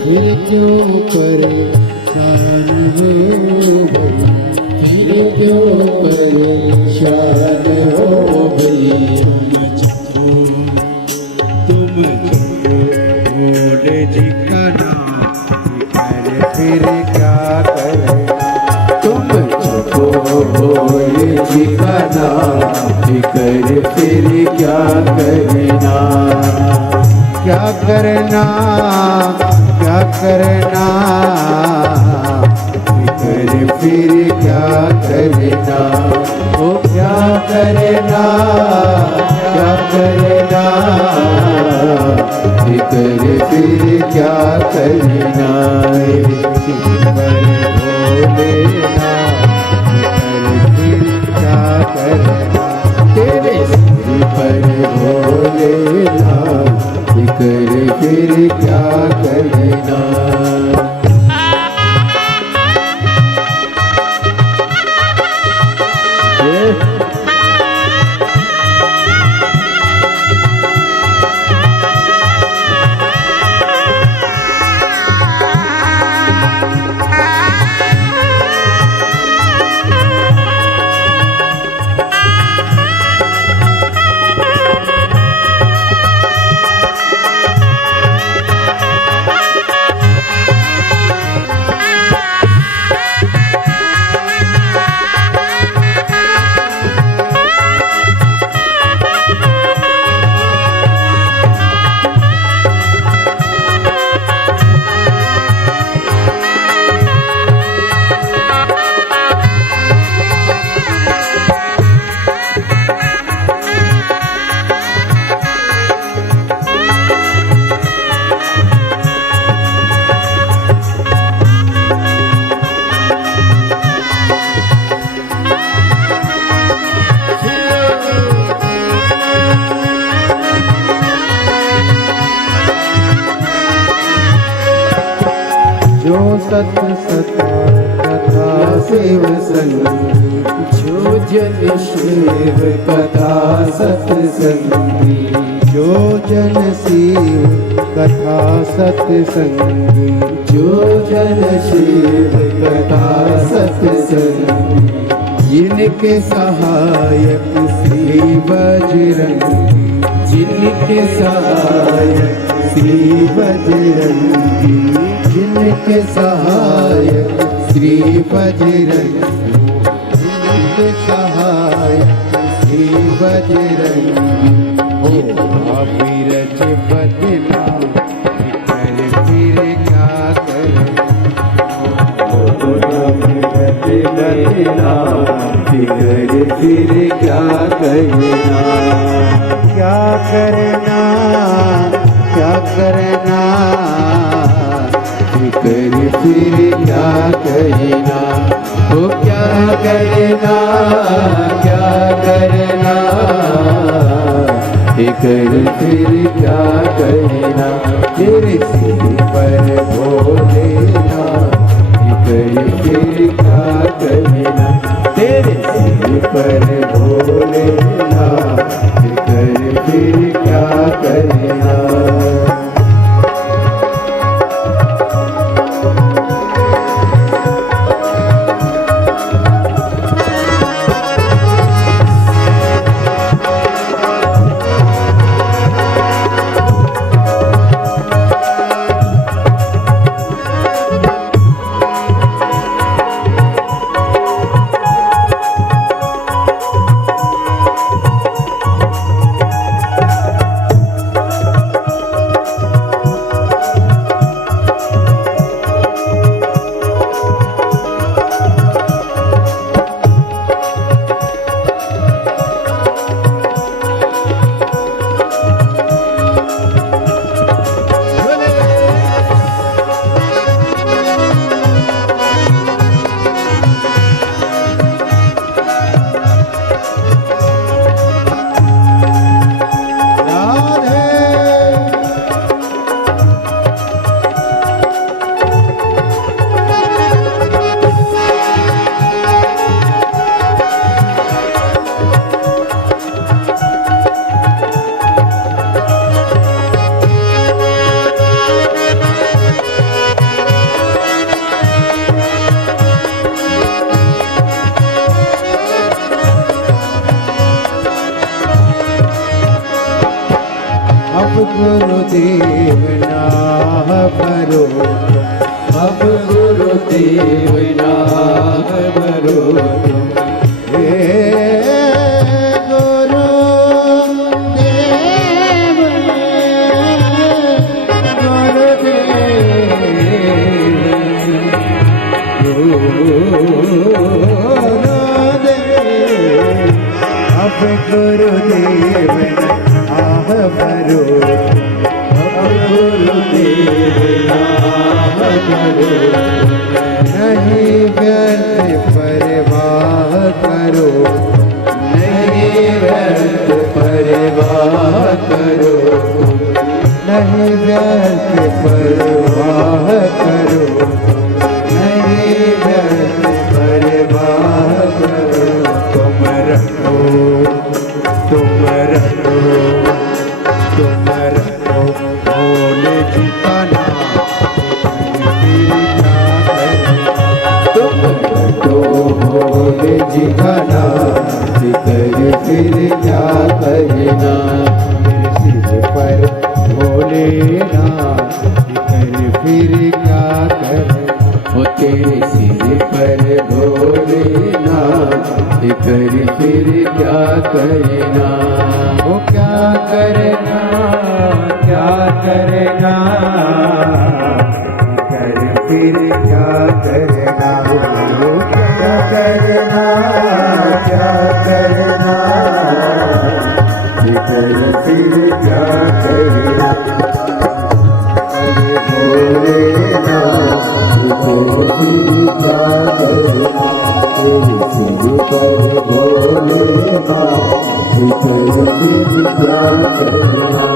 फिर क्यों परेशान हो गई, फिर क्यों परेशान हो गई। तुम भोले जी का नाम करे फिर क्या करे। तुम जपो भोले जी का नाम, कर फिर क्या करना, क्या करना, क्या करना, कर फिर क्या करना, ओ क्या करना, क्या करना, कर फिर क्या करना। तेरे सिर पर भोलेनाथ, कर फिर क्या करना। जो सत सता कथा शिव संगी, जो जन शिव कथा सत्संगी, जो जन शिव कथा सत्संगी, जो जन शिव कथा सत्संगी, जिनके सहायक श्री बजरंगी, जिनके सहायक श्री बजरंगी, जिनके सहायक श्री बजरंगी, जिनके सहायक श्री बजरंगी। ओ अविरज बदना कर फिर क्या करे, बदना फिर फिर क्या करना, क्या करना, क्या करना, कर फिर क्या करना, ओ क्या करना, क्या करना, कर फिर क्या करना। तेरे सिर पर भोलेनाथ, कर फिर क्या करना, तेरे सिर पर भोलेनाथ, कर फिर क्या करना। गुरुदेव नाम भरो, अब गुरुदेव नाम भरो, हे गुरुदेव, अब गुरुदेव नाम भरो, अब गुरुदेव नाम भरो, नहीं व्यर्थ परवाह करो, नहीं व्यर्थ परवाह करो, नहीं व्यर्थ परवाह करो, नहीं व्यर्थ परवाह करो। तुम रखो, तुम रखो, तुम रखो भोले जी का नाम, तुम रखो भोले जी का नाम, फिकर फिर क्या करना, सिर पर भोलेनाथ, फिकर फिर क्या करे, वो तेरे सिर पर भोलेनाथ, फिकर फिर क्या करना, वो क्या करना, क्या करना, कर फिर क्या करना, वो क्या करना, क्या करना, फिकर फिर क्या करना, भोलेनाथ फिकर फिर क्या करना, तेरे सिर पर भोलेनाथ, फिकर फिर क्या करना।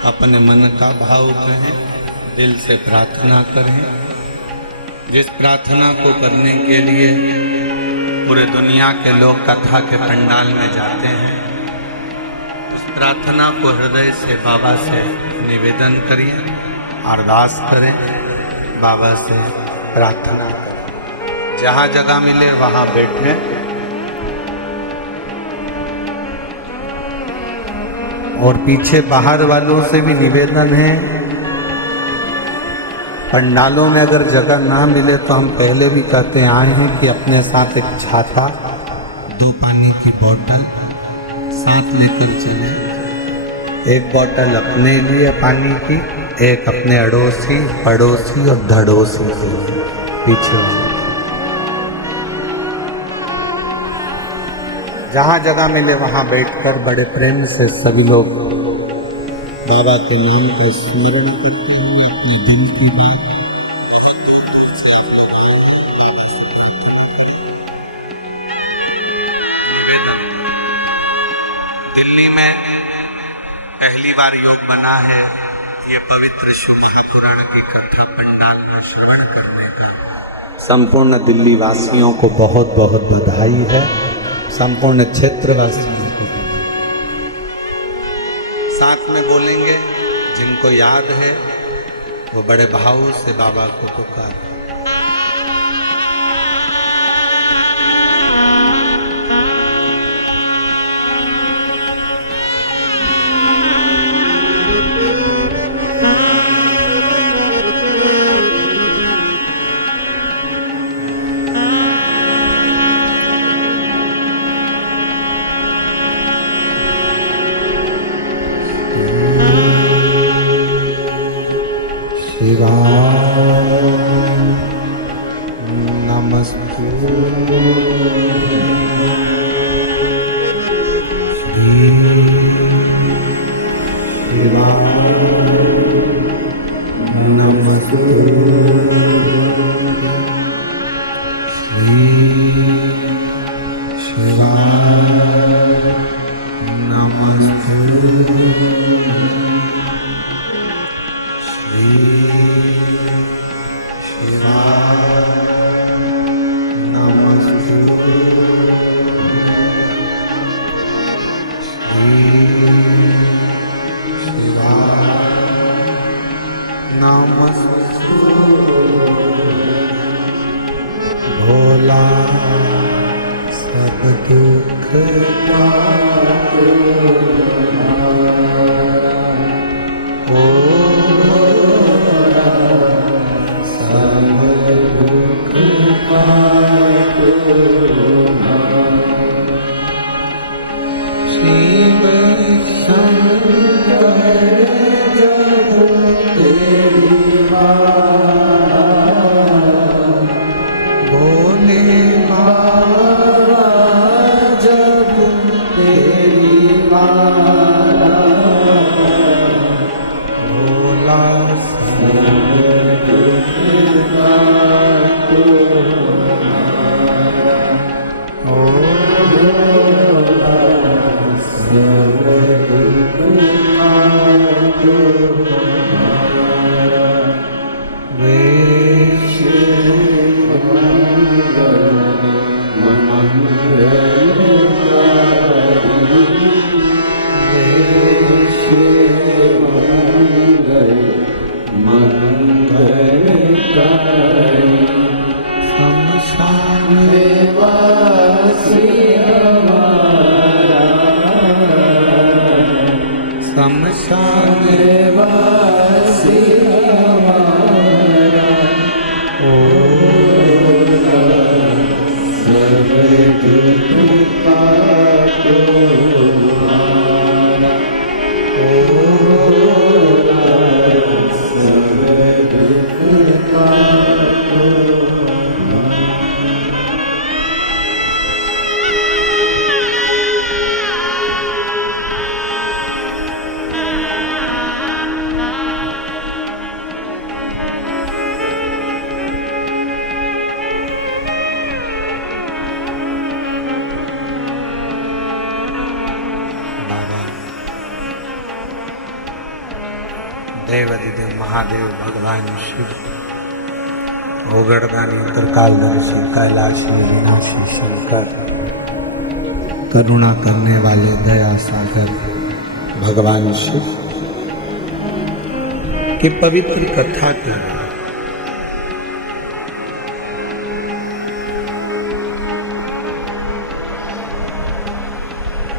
अपने मन का भाव कहें, दिल से प्रार्थना करें। जिस प्रार्थना को करने के लिए पूरे दुनिया के लोग कथा के पंडाल में जाते हैं, उस प्रार्थना को हृदय से बाबा से निवेदन करिए, अरदास करें, बाबा से प्रार्थना करें। जहाँ जगह मिले वहाँ बैठें और पीछे बाहर वालों से भी निवेदन है, पंडालों में अगर जगह ना मिले तो हम पहले भी कहते आए हैं कि अपने साथ एक छाता, 2 पानी की बोतल साथ लेकर चले। एक बोतल अपने लिए पानी की, एक अपने अड़ोसी, पड़ोसी और धड़ोसी के लिए पीछे वाले। जहाँ जगह मिले वहाँ बैठकर बड़े प्रेम से सभी लोग बाबा के नाम का स्मरण करते हुए अपने दिल की बात दिल्ली में पहली बार योग बना है ये पवित्र शुभाकरण की कथा पंडाल में श्रवण करने का। संपूर्ण दिल्ली वासियों को बहुत बहुत बधाई है, संपूर्ण क्षेत्रवासियों को। साथ में बोलेंगे, जिनको याद है वो बड़े भाव से बाबा को पुकारें। नमस्ते नमस्ते शिवाय नमस्ते भोला सब दुख पारो ओ सब दुख पारो शिव शंकर जब तेरी शमशान वासी हमारा ओ सब दुख काटो हमारा ओ सब दुख काटो देवाधिदेव महादेव भगवान शिव ओगड़दानी त्रिकालदर्शी कैलाशी विनाशी शंकर करुणा करने वाले दया सागर भगवान शिव की पवित्र कथा की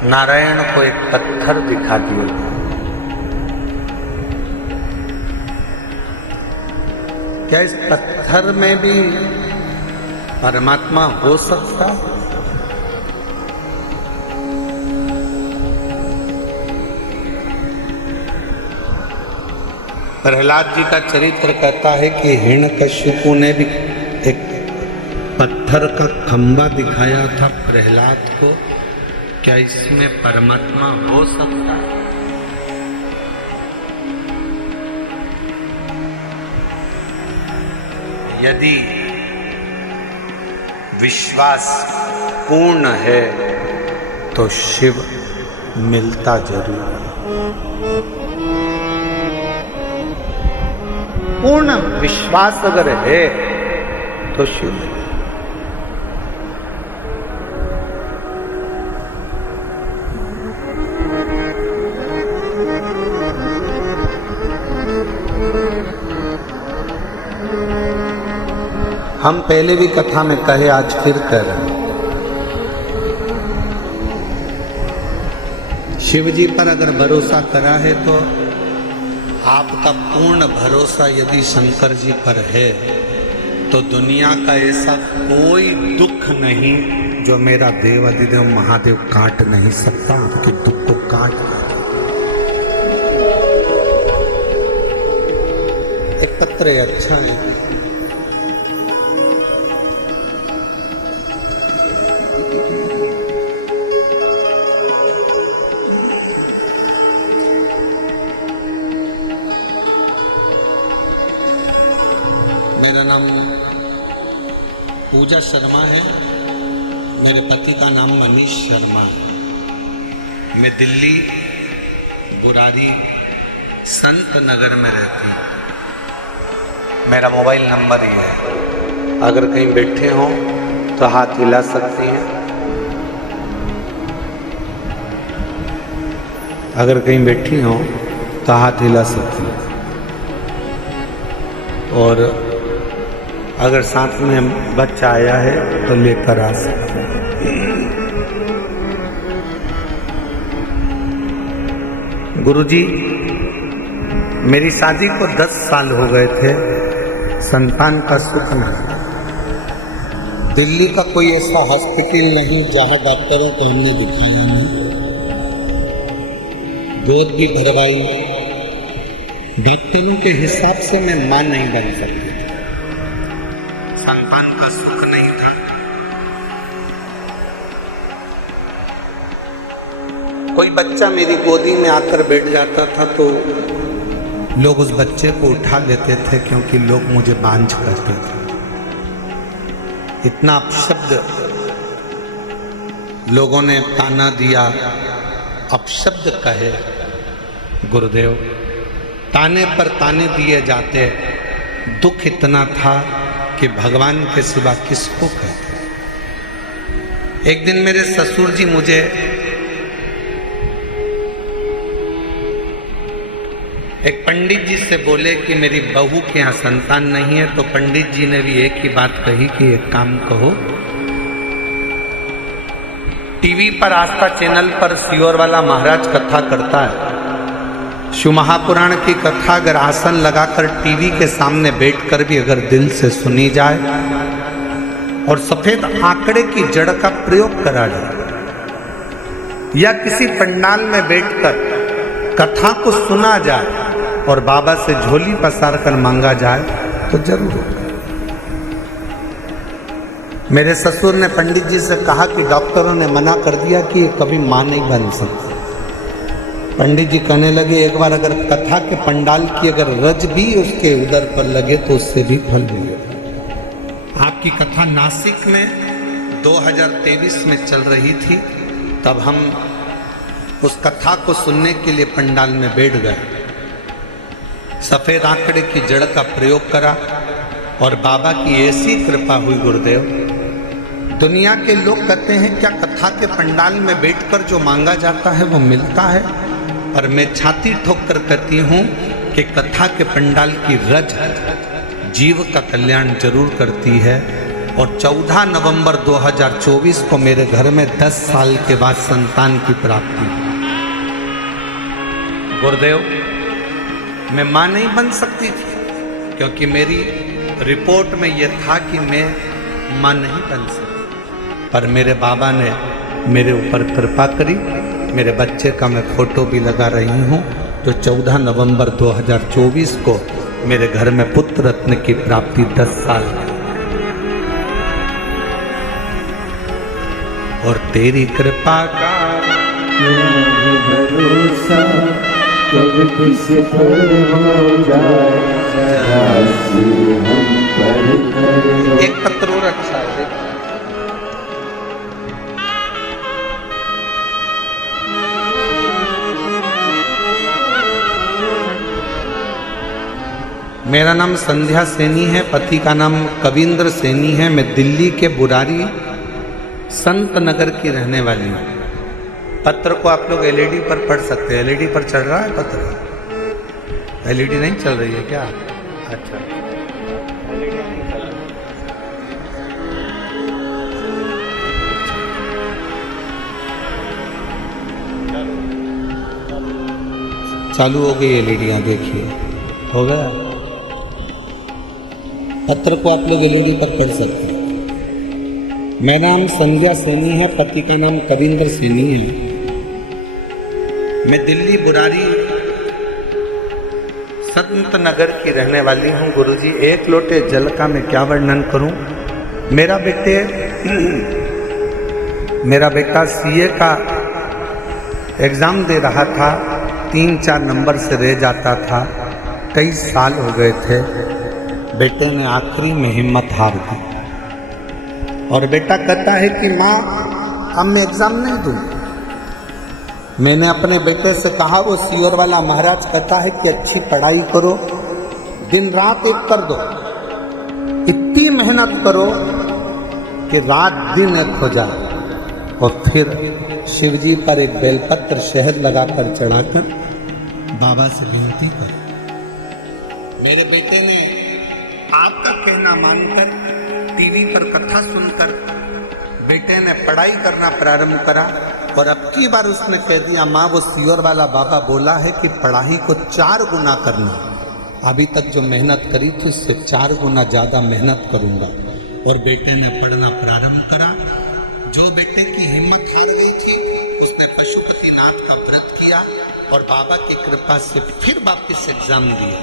नारायण को एक पत्थर दिखा दिया। क्या इस पत्थर में भी परमात्मा हो सकता? प्रहलाद जी का चरित्र कहता है कि हिरण्यकशिपु ने भी एक पत्थर का खंबा दिखाया था प्रहलाद को। क्या इसमें परमात्मा हो सकता है? यदि विश्वास पूर्ण है तो शिव मिलता जरूर है। पूर्ण विश्वास अगर है तो शिव मिलता। हम पहले भी कथा में कहे, आज फिर कह रहे हैं, शिव जी पर अगर भरोसा करा है तो आपका पूर्ण भरोसा यदि शंकर जी पर है तो दुनिया का ऐसा कोई दुख नहीं जो मेरा देवाधिदेव महादेव काट नहीं सकता। आपके दुख को काट एक पत्र अच्छा है। मेरा नाम पूजा शर्मा है। मेरे पति का नाम मनीष शर्मा है। मैं दिल्ली बुरारी संत नगर में रहती हूँ। मेरा मोबाइल नंबर ये है, अगर कहीं बैठे हों तो हाथ हिला सकती हैं। अगर कहीं बैठी हों तो हाथ हिला सकती हैं। और अगर साथ में बच्चा आया है तो लेकर आ सकते हैं। गुरुजी, मेरी शादी को 10 साल हो गए थे, संतान का सुख नहीं। दिल्ली का कोई ऐसा हॉस्पिटल नहीं जहां डॉक्टरों को हमने दिखाया नहीं। गोद भी भरवाई, डॉक्टरों के हिसाब से मैं मां नहीं बन सकती। संतान का सुख नहीं था। कोई बच्चा मेरी गोदी में आकर बैठ जाता था तो लोग उस बच्चे को उठा लेते थे, क्योंकि लोग मुझे बांझ करते थे। इतना अपशब्द लोगों ने ताना दिया, अपशब्द कहे। गुरुदेव, ताने पर ताने दिए जाते। दुख इतना था कि भगवान के सिवा किसको कहते। एक दिन मेरे ससुर जी मुझे एक पंडित जी से बोले कि मेरी बहू के यहाँ संतान नहीं है, तो पंडित जी ने भी एक ही बात कही कि एक काम कहो, टीवी पर आस्था चैनल पर सियोर वाला महाराज कथा करता है। शिव महापुराण की कथा अगर आसन लगाकर टीवी के सामने बैठकर भी अगर दिल से सुनी जाए और सफेद आंकड़े की जड़ का प्रयोग करा जाए, या किसी पंडाल में बैठकर कथा को सुना जाए और बाबा से झोली पसार कर मांगा जाए तो जरूर होगा। मेरे ससुर ने पंडित जी से कहा कि डॉक्टरों ने मना कर दिया कि ये कभी मां नहीं बन सकती। पंडित जी कहने लगे, एक बार अगर कथा के पंडाल की अगर रज भी उसके उदर पर लगे तो उससे भी फल मिलेगा। आपकी कथा नासिक में 2023 में चल रही थी, तब हम उस कथा को सुनने के लिए पंडाल में बैठ गए। सफेद आंकड़े की जड़ का प्रयोग करा और बाबा की ऐसी कृपा हुई गुरुदेव। दुनिया के लोग कहते हैं क्या कथा के पंडाल में बैठकर जो मांगा जाता है वो मिलता है, पर मैं छाती ठोक कर कहती हूँ कि कथा के पंडाल की रज जीव का कल्याण जरूर करती है। और 14 नवंबर 2024 को मेरे घर में 10 साल के बाद संतान की प्राप्ति। गुरुदेव, मैं मां नहीं बन सकती थी क्योंकि मेरी रिपोर्ट में यह था कि मैं मां नहीं बन सकती, पर मेरे बाबा ने मेरे ऊपर कृपा करी। मेरे बच्चे का मैं फोटो भी लगा रही हूँ, जो 14 नवंबर 2024 को मेरे घर में पुत्र रत्न की प्राप्ति 10 साल है। और तेरी कृपा का भरोसा कब किस पर हो जाए, राशि हम पर करो। एक पत्र और अच्छा है। मेरा नाम संध्या सैनी है, पति का नाम कविंद्र सैनी है। मैं दिल्ली के बुरारी संत नगर की रहने वाली हूँ। पत्र को आप लोग एलईडी पर पढ़ सकते हैं। एलईडी पर चढ़ रहा है पत्र? एलईडी नहीं चल रही है क्या? अच्छा, चालू हो गई एलईडियाँ, देखिए हो गया। पत्र को आप लोग एलईडी पर पढ़ सकते हैं। मेरा नाम संध्या सैनी है, पति का नाम कविंद्र सैनी है। मैं दिल्ली बुरारी संत नगर की रहने वाली हूँ। गुरुजी, एक लोटे जल का मैं क्या वर्णन करूँ। मेरा बेटा सीए का एग्ज़ाम दे रहा था, 3-4 नंबर से रह जाता था। कई साल हो गए थे। बेटे ने आखिरी में हिम्मत हार दी और बेटा कहता है कि माँ अब मैं एग्ज़ाम नहीं दूँ। मैंने अपने बेटे से कहा, वो सीओर वाला महाराज कहता है कि अच्छी पढ़ाई करो, दिन रात एक कर दो, इतनी मेहनत करो कि रात दिन एक हो जाए। और फिर शिव जी पर एक बेलपत्र शहद लगाकर चढ़ाकर बाबा से विनती कर। मेरे बेटे ने आपका कहना मानकर टीवी पर कथा सुनकर बेटे ने पढ़ाई करना प्रारंभ करा। और अब की बार उसने कह दिया, माँ वो सीओर वाला बाबा बोला है कि पढ़ाई को 4 गुना करना। अभी तक जो मेहनत करी थी उससे 4 गुना ज़्यादा मेहनत करूँगा। और बेटे ने पढ़ना प्रारंभ करा। जो बेटे की हिम्मत हार गई थी उसने पशुपतिनाथ का व्रत किया और बाबा की कृपा से फिर वापिस एग्जाम दिया।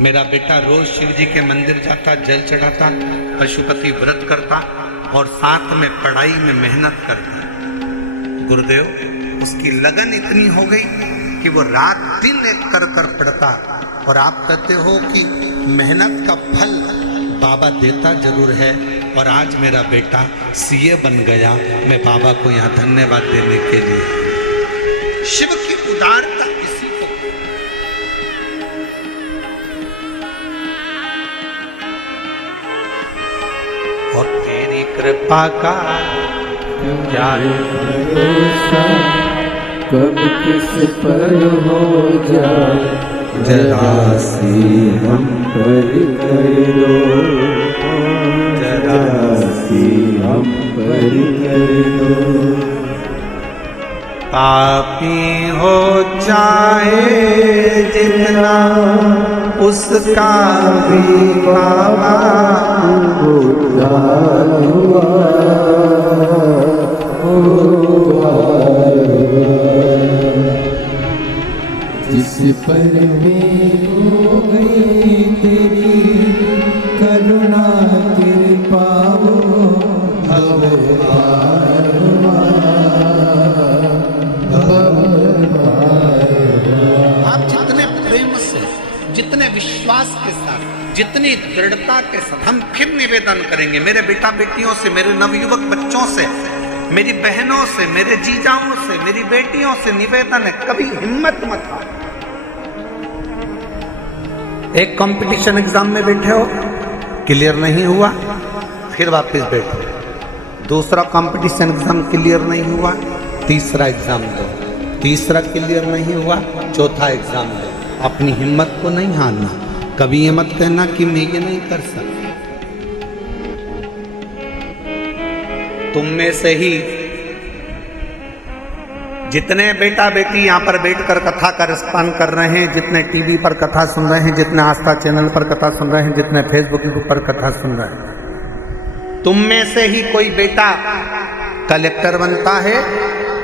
मेरा बेटा रोज शिव जी के मंदिर जाता, जल चढ़ाता, पशुपति व्रत करता और साथ में पढ़ाई में मेहनत करता। गुरुदेव, उसकी लगन इतनी हो गई कि वो रात दिन एक कर कर पढ़ता। और आप कहते हो कि मेहनत का फल बाबा देता जरूर है। और आज मेरा बेटा सीए बन गया। मैं बाबा को यहाँ धन्यवाद देने के लिए। शिव की उदारता किसी को, और तेरी कृपा का क्या भरोसा कब किस पर हो जाए, जरा सी हम पर कर दो, जरा सी हम पर कर दो। पापी हो चाहे जितना उसका भी बाबा उद्धार हुआ, उद्धार हुआ। जिस पर में हो गई तेरी करुणा कृपा हो, भवभार हुआ, भवभार हुआ। आप जितने प्रेम से, जितने विश्वास के साथ, जितनी दृढ़ता के साथ, हम फिर निवेदन करेंगे मेरे बेटा बेटियों से, मेरे नवयुवक बच्चों से, मेरी बहनों से, मेरे जीजाओं से, मेरी बेटियों से निवेदन है, कभी हिम्मत मत हारो। एक कंपटीशन एग्जाम में बैठे हो, क्लियर नहीं हुआ, फिर वापस बैठो, दूसरा कंपटीशन एग्जाम क्लियर नहीं हुआ, तीसरा एग्जाम दो, तीसरा क्लियर नहीं हुआ, चौथा एग्जाम दो। अपनी हिम्मत को नहीं हारना, कभी ये मत कहना कि मैं ये नहीं कर सकता। तुम में से ही जितने बेटा बेटी यहाँ पर बैठकर कथा का रिस्पान कर रहे हैं, जितने टीवी पर कथा सुन रहे हैं, जितने आस्था चैनल पर कथा सुन रहे हैं, जितने फेसबुक पर कथा सुन रहे हैं, तुम में से ही कोई बेटा कलेक्टर बनता है,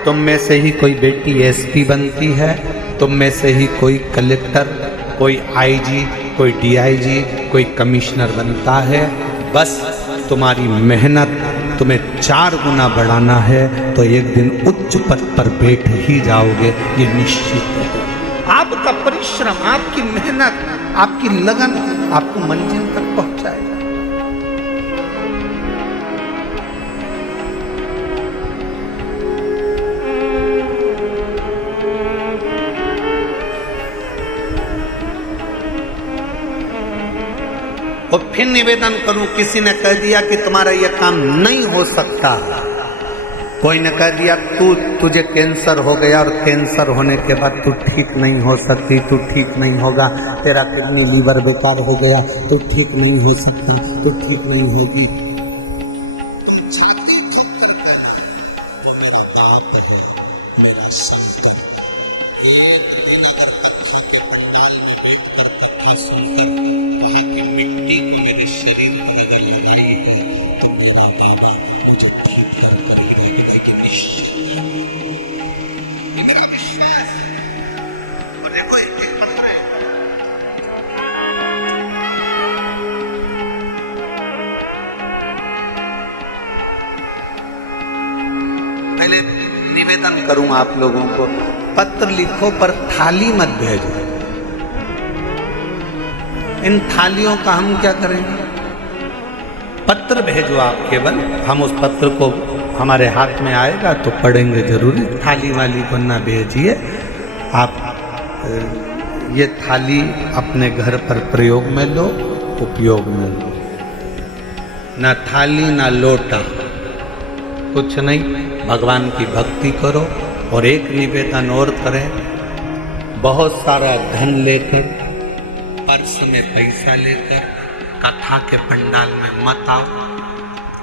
तुम में से ही कोई बेटी एसपी बनती है, तुम में से ही कोई कलेक्टर, कोई आईजी, कोई डीआईजी, कोई कमिश्नर बनता है। बस तुम्हारी मेहनत तुम्हें 4 गुना बढ़ाना है तो एक दिन उच्च पद पर बैठ ही जाओगे, ये निश्चित है। आपका परिश्रम, आपकी मेहनत, आपकी लगन आपको मंजिल तक पहुंचाएगा। और फिर निवेदन करूं, किसी ने कह दिया कि तुम्हारा यह काम नहीं हो सकता, कोई ने कह दिया तुझे कैंसर हो गया और कैंसर होने के बाद तू ठीक नहीं हो सकती, तू ठीक नहीं होगा, तेरा किडनी लीवर बेकार हो गया, तू ठीक नहीं हो सकता, तू ठीक नहीं होगी। तुम छाती ठोक कर कहना, वो मेरा बाप है, मेरा शंकर। एक दिन अगर कथा के पंडाल में बैठकर कथा सुनकर वहां की मिट्टी को मेरे शरीर पर अगर लगाई है तो मेरा बाबा मुझे ठीक कर ही रखने की निश्चित है। मेरा विश्वास। और देखो एक पत्र है, पहले निवेदन करूं आप लोगों को, पत्र लिखो पर थाली मत भेजो। इन थालियों का हम क्या करेंगे? पत्र भेजो आप केवल, हम उस पत्र को हमारे हाथ में आएगा तो पढ़ेंगे जरूरी। थाली वाली को ना भेजिए आप। ये थाली अपने घर पर प्रयोग में लो, उपयोग में लो। ना थाली ना लोटा, कुछ नहीं, भगवान की भक्ति करो। और एक निवेदन और करें, बहुत सारा धन लेकर, पर्स में पैसा लेकर कथा के पंडाल में मत आओ,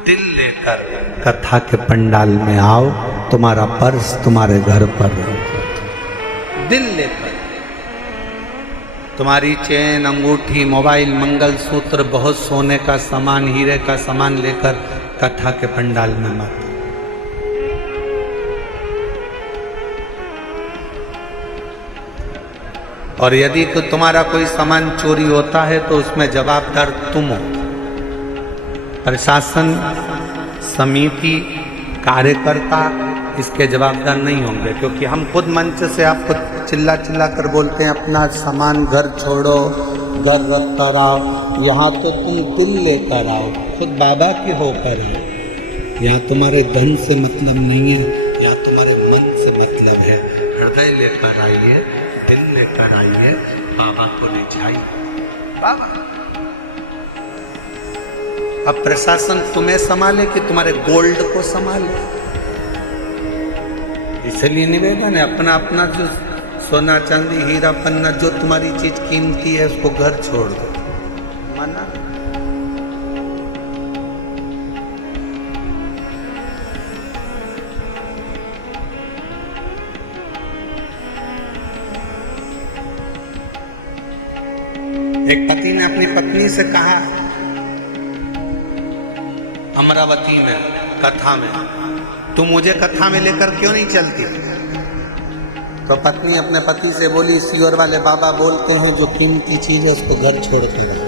दिल लेकर कथा के पंडाल में आओ। तुम्हारा पर्स तुम्हारे घर पर रहेगा। दिल लेकर तुम्हारी चेन, अंगूठी, मोबाइल, मंगलसूत्र, बहुत सोने का सामान, हीरे का सामान लेकर कथा के पंडाल में मत। और यदि तुम्हारा कोई सामान चोरी होता है तो उसमें जवाबदार तुम हो। प्रशासन, समिति, कार्यकर्ता इसके जवाबदार नहीं होंगे, क्योंकि हम खुद मंच से आपको चिल्ला चिल्ला कर बोलते हैं अपना सामान घर छोड़ो, घर रख कर आओ। यहाँ तो तुम दिल लेकर आओ, खुद बाबा के होकर आओ। यहाँ तुम्हारे धन से मतलब नहीं है, यहाँ तुम्हारे मन से मतलब है। हृदय लेकर आइए, दिल लेकर आइए, बाबा को ले जाइए। बाबा अब प्रशासन तुम्हें संभाले कि तुम्हारे गोल्ड को संभाले? इसलिए निवेदन है, अपना अपना जो सोना चांदी हीरा पन्ना जो तुम्हारी चीज कीमती है उसको घर छोड़ दो। माना? एक पति ने अपनी पत्नी से कहा अमरावती में कथा में, तू मुझे कथा में लेकर क्यों नहीं चलती? तो पत्नी अपने पति से बोली, सीवर वाले बाबा बोलते हैं जो कीमती चीज है उसको घर छोड़ के रहो।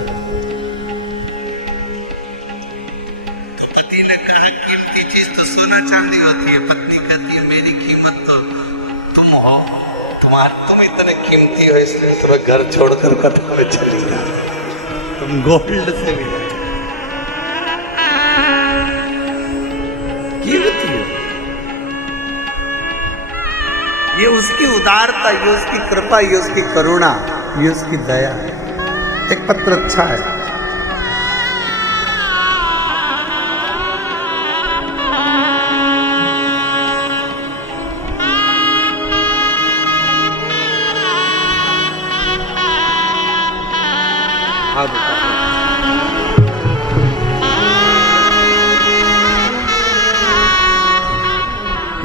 तो पति ने कहा कीमती चीज तो सोना चांदी होती है। पत्नी कहती है मेरी कीमत तो तुम हो, तुम इतने कीमती हो इसलिए तुम्हें घर छोड़कर कथा में चली जा। तुम गोल्ड से भी कीमती हो। ये उसकी उदारता, ये उसकी कृपा, ये उसकी करुणा, ये उसकी दया। एक पत्र अच्छा है।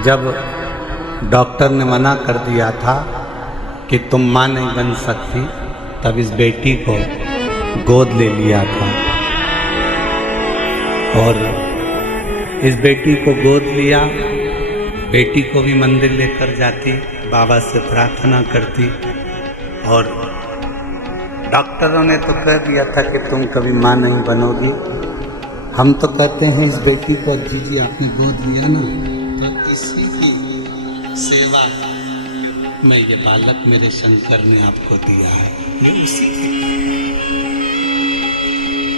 जब डॉक्टर ने मना कर दिया था कि तुम माँ नहीं बन सकती, तब इस बेटी को गोद ले लिया था और इस बेटी को गोद लिया। बेटी को भी मंदिर लेकर जाती, बाबा से प्रार्थना करती और डॉक्टरों ने तो कह दिया था कि तुम कभी माँ नहीं बनोगी। हम तो कहते हैं इस बेटी को जी आपने गोद लिया ना, तो इसी की सेवा में ये बालक मेरे शंकर ने आपको दिया है। ये उसी की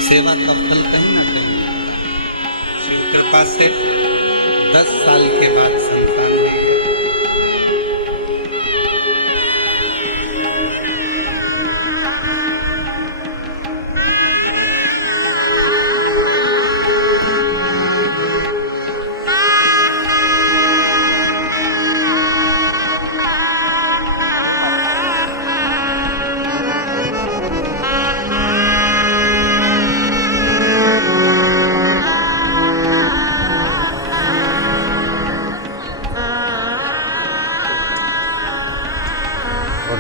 सेवा का फल कहीं ना कहीं शिव कृपा से 10 साल के बाद संतान मिली।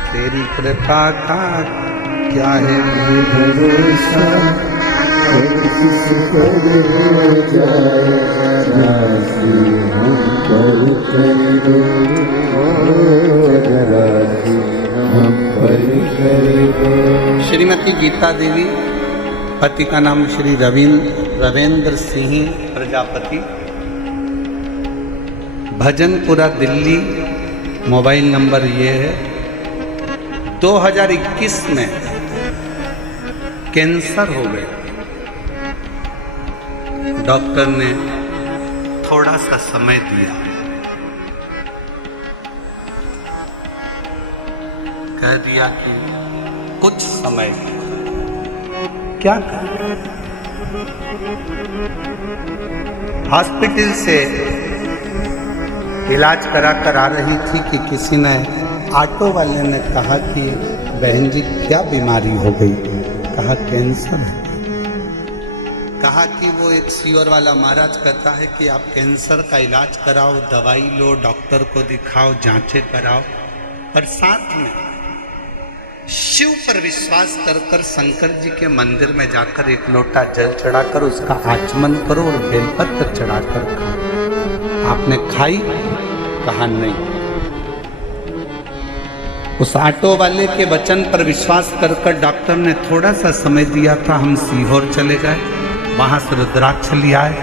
तेरी कृपा का क्या है भरोसा, किस पर हो जाए राशि हम पर कर दो, राशि हम पर कर दो। श्रीमती गीता देवी, पति का नाम श्री रविंद्र सिंह प्रजापति, भजनपुरा दिल्ली। मोबाइल नंबर ये है। 2021 में कैंसर हो गया। डॉक्टर ने थोड़ा सा समय दिया, कह दिया कि कुछ समय क्या करें। हॉस्पिटल से इलाज करा कर आ रही थी कि किसी ने, ऑटो वाले ने कहा कि बहन जी क्या बीमारी हो गई। कहा कैंसर है। कहा कि वो एक सीवर वाला महाराज कहता है कि आप कैंसर का इलाज कराओ, दवाई लो, डॉक्टर को दिखाओ, जांचें कराओ, पर साथ में शिव पर विश्वास कर कर शंकर जी के मंदिर में जाकर एक लोटा जल चढ़ाकर उसका आचमन करो और बेलपत्र चढ़ाकर खाओ। आपने खाई? कहा नहीं। उस ऑटो वाले के वचन पर विश्वास कर कर डॉक्टर ने थोड़ा सा समय दिया था। हम सीहोर चले गए, वहाँ से रुद्राक्ष ले आए,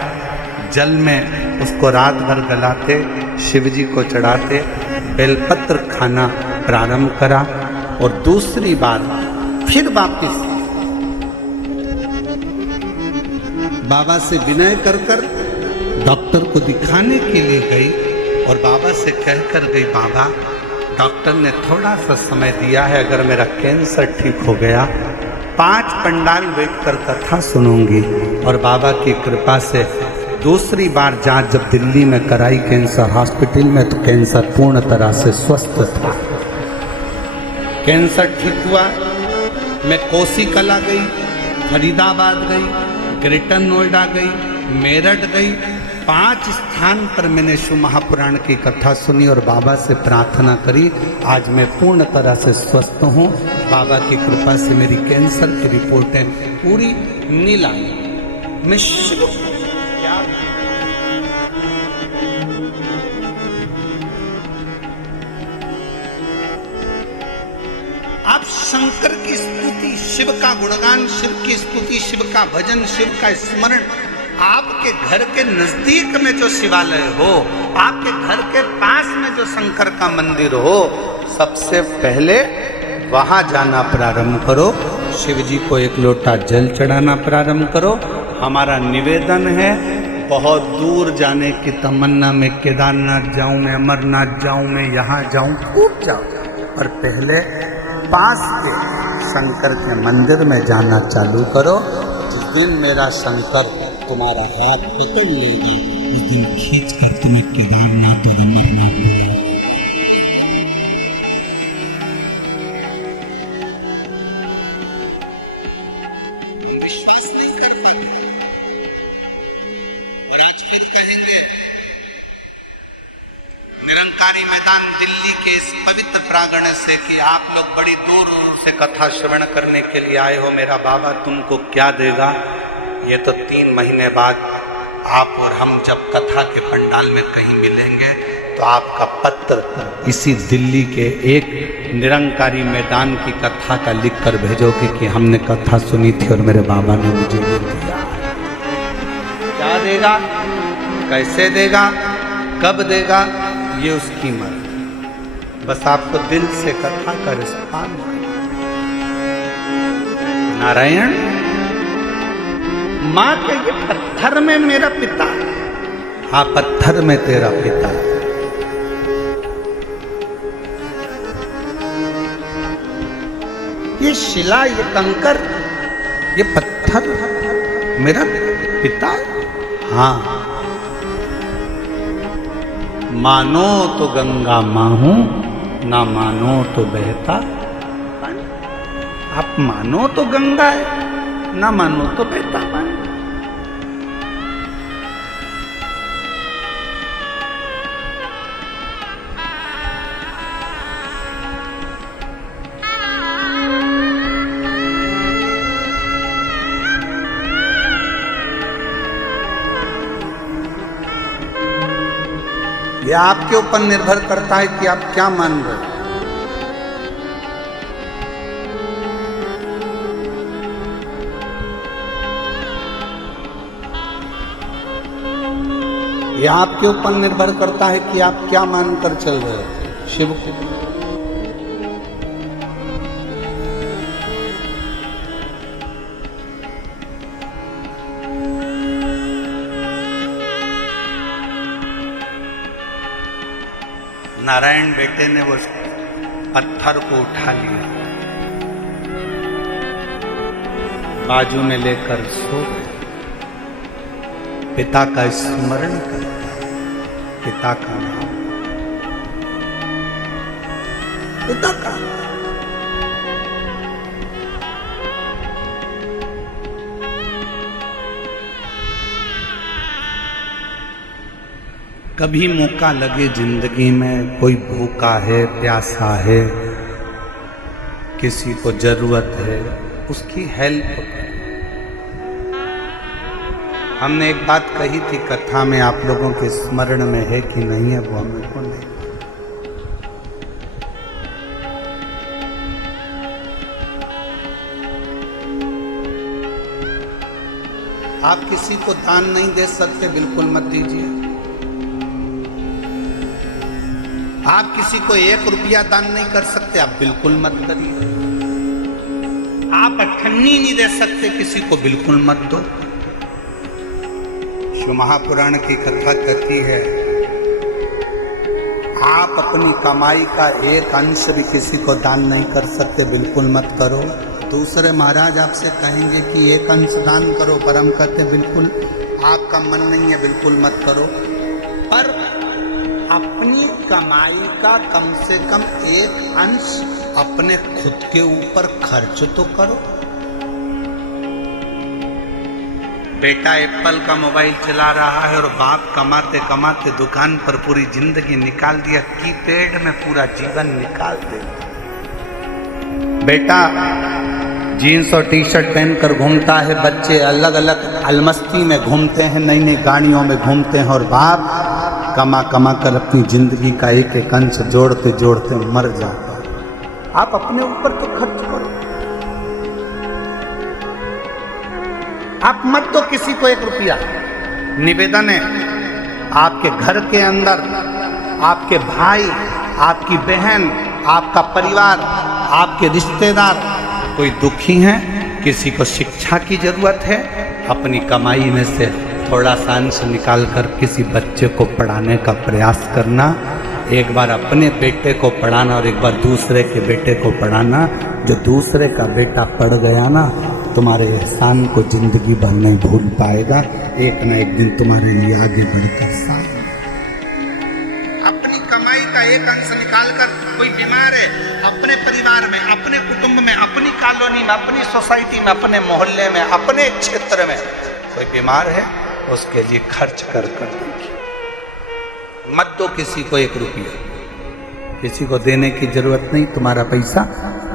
जल में उसको रात भर गलाते, शिव जी को चढ़ाते, बेलपत्र खाना प्रारंभ करा और दूसरी बार फिर वापिस बाबा से विनय कर कर डॉक्टर को दिखाने के लिए गई और बाबा से कहकर गई, बाबा डॉक्टर ने थोड़ा सा समय दिया है, अगर मेरा कैंसर ठीक हो गया 5 पंडाल बैठकर कथा सुनूंगी। और बाबा की कृपा से दूसरी बार जांच जब दिल्ली में कराई कैंसर हॉस्पिटल में, तो कैंसर पूर्ण तरह से स्वस्थ था। कैंसर ठीक हुआ। मैं कोसी कला गई, फरीदाबाद गई, ग्रेटर नोएडा गई, मेरठ गई, 5 स्थान पर मैंने शिव महापुराण की कथा सुनी और बाबा से प्रार्थना करी। आज मैं पूर्ण तरह से स्वस्थ हूँ। बाबा की कृपा से मेरी कैंसर की रिपोर्टें पूरी नीला। मैं शिव क्या आप शंकर की स्तुति, शिव का गुणगान, शिव की स्तुति, शिव का भजन, शिव का स्मरण, आपके घर के नजदीक में जो शिवालय हो, आपके घर के पास में जो शंकर का मंदिर हो, सबसे पहले वहां जाना प्रारंभ करो। शिव जी को एक लोटा जल चढ़ाना प्रारंभ करो। हमारा निवेदन है, बहुत दूर जाने की तमन्ना में, केदारनाथ जाऊं मैं, अमरनाथ जाऊं मैं, यहाँ जाऊं, खूब जाओ, पर पहले पास के शंकर के मंदिर में जाना चालू करो। जिस दिन मेरा शंकर तुम्हारा हाथ पकड़ लेगा, उस दिन खींच कर तुम्हें केदारनाथ और अमरनाथ बुलाएगा। विश्वास नहीं कर पाते और आज फिर कहेंगे निरंकारी मैदान दिल्ली के इस पवित्र प्रांगण से कि आप लोग बड़ी दूर दूर से कथा श्रवण करने के लिए आए हो, मेरा बाबा तुमको क्या देगा? ये तो 3 महीने बाद आप और हम जब कथा के पंडाल में कहीं मिलेंगे तो आपका पत्र इसी दिल्ली के एक निरंकारी मैदान की कथा का लिख कर भेजोगे कि हमने कथा सुनी थी और मेरे बाबा ने मुझे ये दिया। क्या देगा, कैसे देगा, कब देगा, ये उसकी मर्जी। बस आपको दिल से कथा का रिस्पॉन्स। नारायण माँ के ये पत्थर में मेरा पिता, हाँ पत्थर में तेरा पिता। ये शिला, ये कंकर, ये पत्थर मेरा पिता, हाँ। मानो तो गंगा माँ हूं, ना मानो तो बहता पानी। आप मानो तो गंगा है, ना मानो तो बहता पानी। यह आपके ऊपर निर्भर करता है कि आप क्या मान रहे हो। यह आपके ऊपर निर्भर करता है कि आप क्या मानकर चल रहे हो शिव को। नारायण बेटे ने वो पत्थर को उठा लिया, बाजू में लेकर सो गए। पिता का स्मरण करता, पिता का नाम, पिता का नाम। कभी मौका लगे जिंदगी में, कोई भूखा है, प्यासा है, किसी को जरूरत है, उसकी हेल्प करें। हमने एक बात कही थी कथा में, आप लोगों के स्मरण में है कि नहीं है वो हमें को नहीं। आप किसी को दान नहीं दे सकते, बिल्कुल मत दीजिए। आप किसी को 1 रुपया दान नहीं कर सकते, आप बिल्कुल मत करिए। आप अठन्नी नहीं दे सकते किसी को, बिल्कुल मत दो। शिव महापुराण की कथा कहती है आप अपनी कमाई का 1 अंश भी किसी को दान नहीं कर सकते, बिल्कुल मत करो। दूसरे महाराज आपसे कहेंगे कि 1 अंश दान करो, पर हम कहते बिल्कुल आपका मन नहीं है, बिल्कुल मत करो। पर अपनी कमाई का कम से कम 1 अंश अपने खुद के ऊपर खर्च तो करो। बेटा एप्पल का मोबाइल चला रहा है और बाप कमाते कमाते दुकान पर पूरी जिंदगी निकाल दिया, कीपैड में पूरा जीवन निकाल दे। बेटा जीन्स और टी-शर्ट पहनकर घूमता है, बच्चे अलग अलग अलमस्ती में घूमते हैं, नई नई गाड़ियों में घूमते हैं, और बाप कमा कमा कर अपनी जिंदगी का 1 अंश जोड़ते जोड़ते मर जाता है। आप अपने ऊपर तो खर्च करो। आप मत दो किसी को 1 रुपया। निवेदन है आपके घर के अंदर आपके भाई, आपकी बहन, आपका परिवार, आपके रिश्तेदार कोई दुखी हैं, किसी को शिक्षा की जरूरत है, अपनी कमाई में से थोड़ा सा अंश निकाल कर किसी बच्चे को पढ़ाने का प्रयास करना। एक बार अपने बेटे को पढ़ाना और एक बार दूसरे के बेटे को पढ़ाना। जो दूसरे का बेटा पढ़ गया ना, तुम्हारे एहसान को जिंदगी भर नहीं भूल पाएगा। एक ना एक दिन तुम्हारे लिए आगे बढ़कर साथ। अपनी कमाई का एक अंश निकाल कर कोई बीमार है, अपने परिवार में, अपने कुटुंब में, अपनी कॉलोनी में, अपनी सोसाइटी में, अपने मोहल्ले में, अपने क्षेत्र में कोई बीमार है, उसके लिए खर्च कर देखिए। मत दो किसी को 1 रुपया, किसी को देने की जरूरत नहीं। तुम्हारा पैसा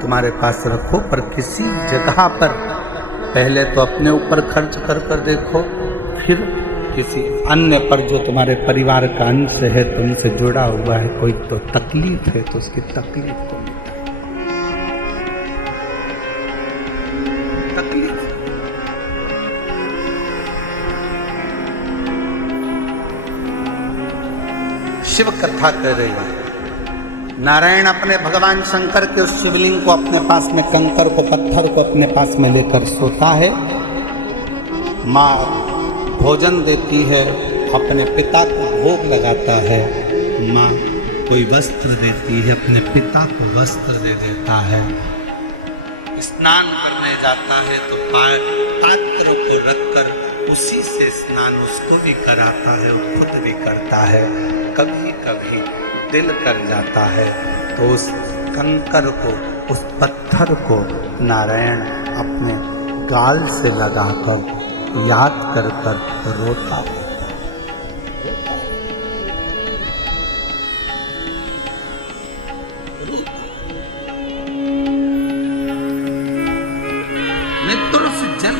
तुम्हारे पास रखो, पर किसी जगह पर पहले तो अपने ऊपर खर्च कर देखो, फिर किसी अन्य पर जो तुम्हारे परिवार का अंश है, तुमसे जुड़ा हुआ है, कोई तो तकलीफ है तो उसकी तकलीफ को तकलीफ। शिव कथा कर रही है। नारायण अपने भगवान शंकर के उस शिवलिंग को अपने पास में, कंकर को, पत्थर को अपने पास में लेकर सोता है। माँ भोजन देती है, अपने पिता को भोग लगाता है। माँ कोई वस्त्र देती है, अपने पिता को वस्त्र दे देता है। स्नान करने जाता है तो पात्र को रखकर उसी से स्नान उसको भी कराता है और खुद भी करता है। कभी कभी दिल कर जाता है तो उस कंकर को, उस पत्थर को नारायण अपने गाल से लगाकर याद कर रोता है। नेत्रों से जल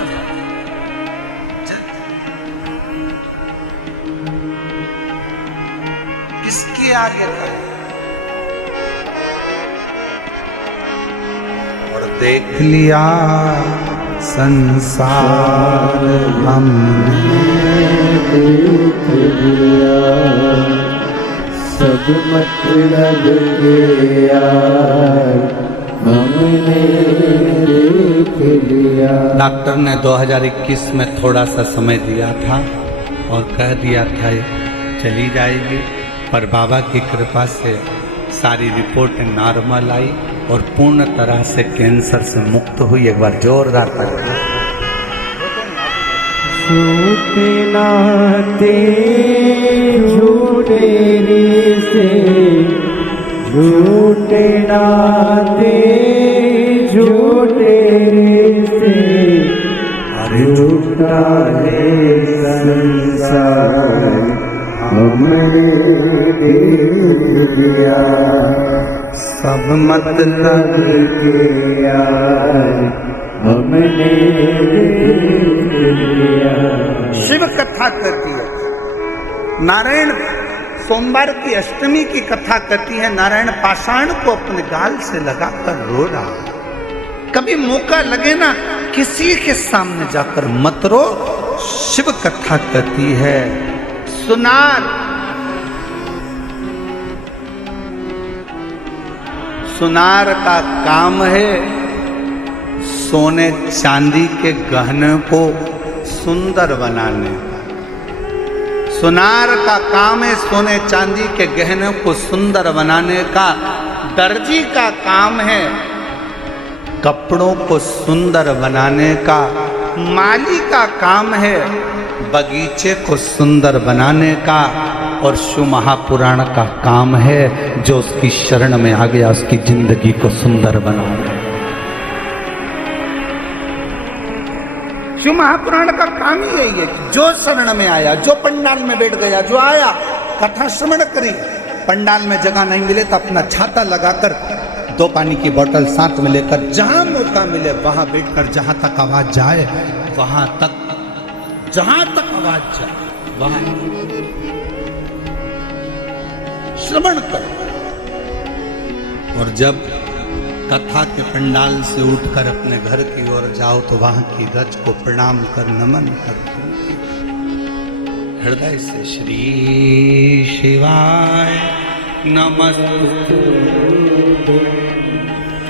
किसके आगे था? और देख लिया संसार हमने देख लिया, सब मतलब के यार हमने देख लिया। डॉक्टर ने 2021 में थोड़ा सा समय दिया था और कह दिया था चली जाएगी, पर बाबा की कृपा से सारी रिपोर्ट नॉर्मल आई और पूर्ण तरह से कैंसर से मुक्त हुई। एक बार जोरदार ताली। झूठे नाते झूठे रिश्ते, झूठे नाते झूठे रिश्ते, झूठा है संसार हमने देख लिया, सब मतलब के यार हमने देख लिया। शिव कथा कहती है। नारायण सोमवार की अष्टमी की कथा कहती है। नारायण पाषाण को अपने गाल से लगाकर रो रहा। कभी मौका लगे ना, किसी के सामने जाकर मत रो। शिव कथा कहती है सुनार का काम है सोने चांदी के गहने को सुंदर बनाने का। सुनार का काम है सोने चांदी के गहने को सुंदर बनाने का। दर्जी का काम है कपड़ों को सुंदर बनाने का। माली का काम है बगीचे को सुंदर बनाने का। और शिव महापुराण का काम है जो उसकी शरण में आ गया उसकी जिंदगी को सुंदर बनाना। शिव महापुराण का काम ही यही है कि जो शरण में आया, जो पंडाल में बैठ गया, जो आया कथा श्रवण करी, पंडाल में जगह नहीं मिले तो अपना छाता लगाकर 2 पानी की बोतल साथ में लेकर जहां मौका मिले वहां बैठकर जहां तक आवाज जाए वहां तक, जहां तक आवाज जाए वहां श्रवण करो। और जब कथा के पंडाल से उठकर अपने घर की ओर जाओ तो वहां की रज को प्रणाम कर नमन कर हृदय से श्री शिवाय नमस्तु।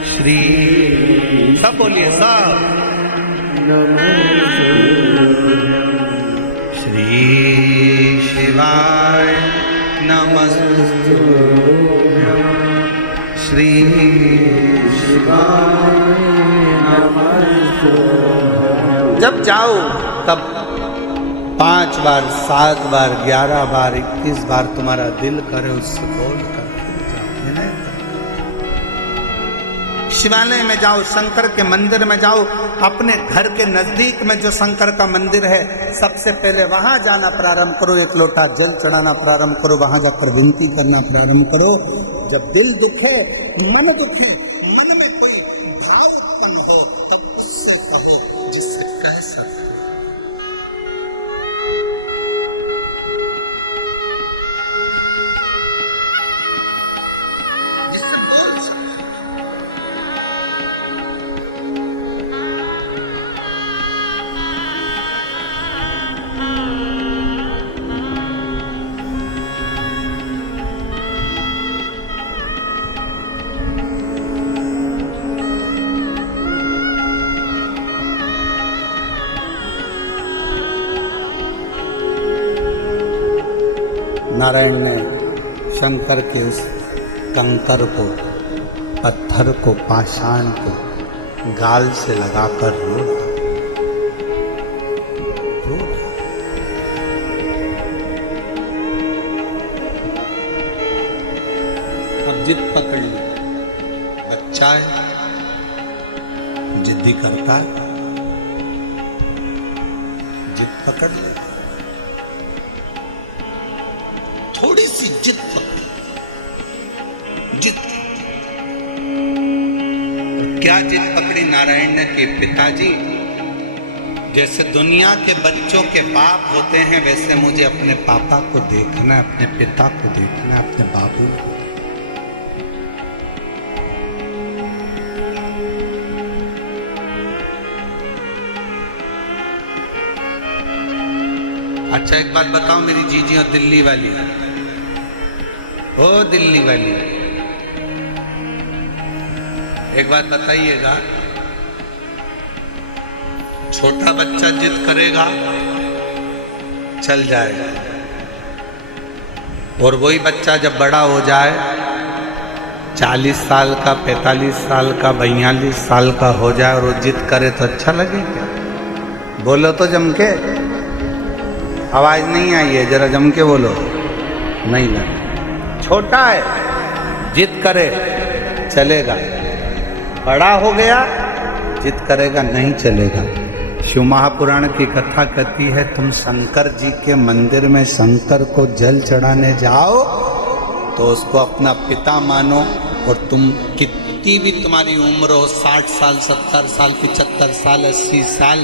श्री सब बोलिए सब। श्री शिवाय नमस्तु। रुक जाओ तब 5 बार, 7 बार, 11 बार, 21 बार तुम्हारा दिल करे उससे बोल कर जाओ। नहीं, शिवालय में जाओ, शंकर के मंदिर में जाओ, अपने घर के नजदीक में जो शंकर का मंदिर है सबसे पहले वहां जाना प्रारंभ करो, एक लोटा जल चढ़ाना प्रारंभ करो, वहां जाकर विनती करना प्रारंभ करो। जब दिल दुखे, मन दुखे, मन में कोई भाव उत्पन्न हो तो उससे कहो जिससे कह सकते। नारायण ने शंकर के उस कंकर को, पत्थर को, पाषाण को गाल से लगाकर रो। अब जिद पकड़ ली, बच्चा है, जिद्दी करता है, जिद पकड़ ली, थोड़ी सी जिद पकड़ी, जिद। क्या जिद पकड़ी नारायण ने कि पिताजी, जैसे दुनिया के बच्चों के बाप होते हैं वैसे मुझे अपने पापा को देखना है, अपने पिता को देखना है, अपने बाबू को। अच्छा एक बात बताओ मेरी जीजी और दिल्ली वाली, ओ दिल्ली वाली, एक बात बताइएगा, छोटा बच्चा जिद करेगा चल जाएगा, और वही बच्चा जब बड़ा हो जाए 40 साल का, 45 साल का, 42 साल का हो जाए और वो जिद करे तो अच्छा लगे क्या? बोलो तो जम के, आवाज नहीं आई है, जरा जम के बोलो। नहीं लगे, छोटा है, जिद करे चलेगा, बड़ा हो गया जिद करेगा नहीं चलेगा। शिव महापुराण की कथा कहती है तुम शंकर जी के मंदिर में शंकर को जल चढ़ाने जाओ तो उसको अपना पिता मानो, और तुम कितनी भी तुम्हारी उम्र हो, 60 साल, 70 साल, 75 साल, 80 साल,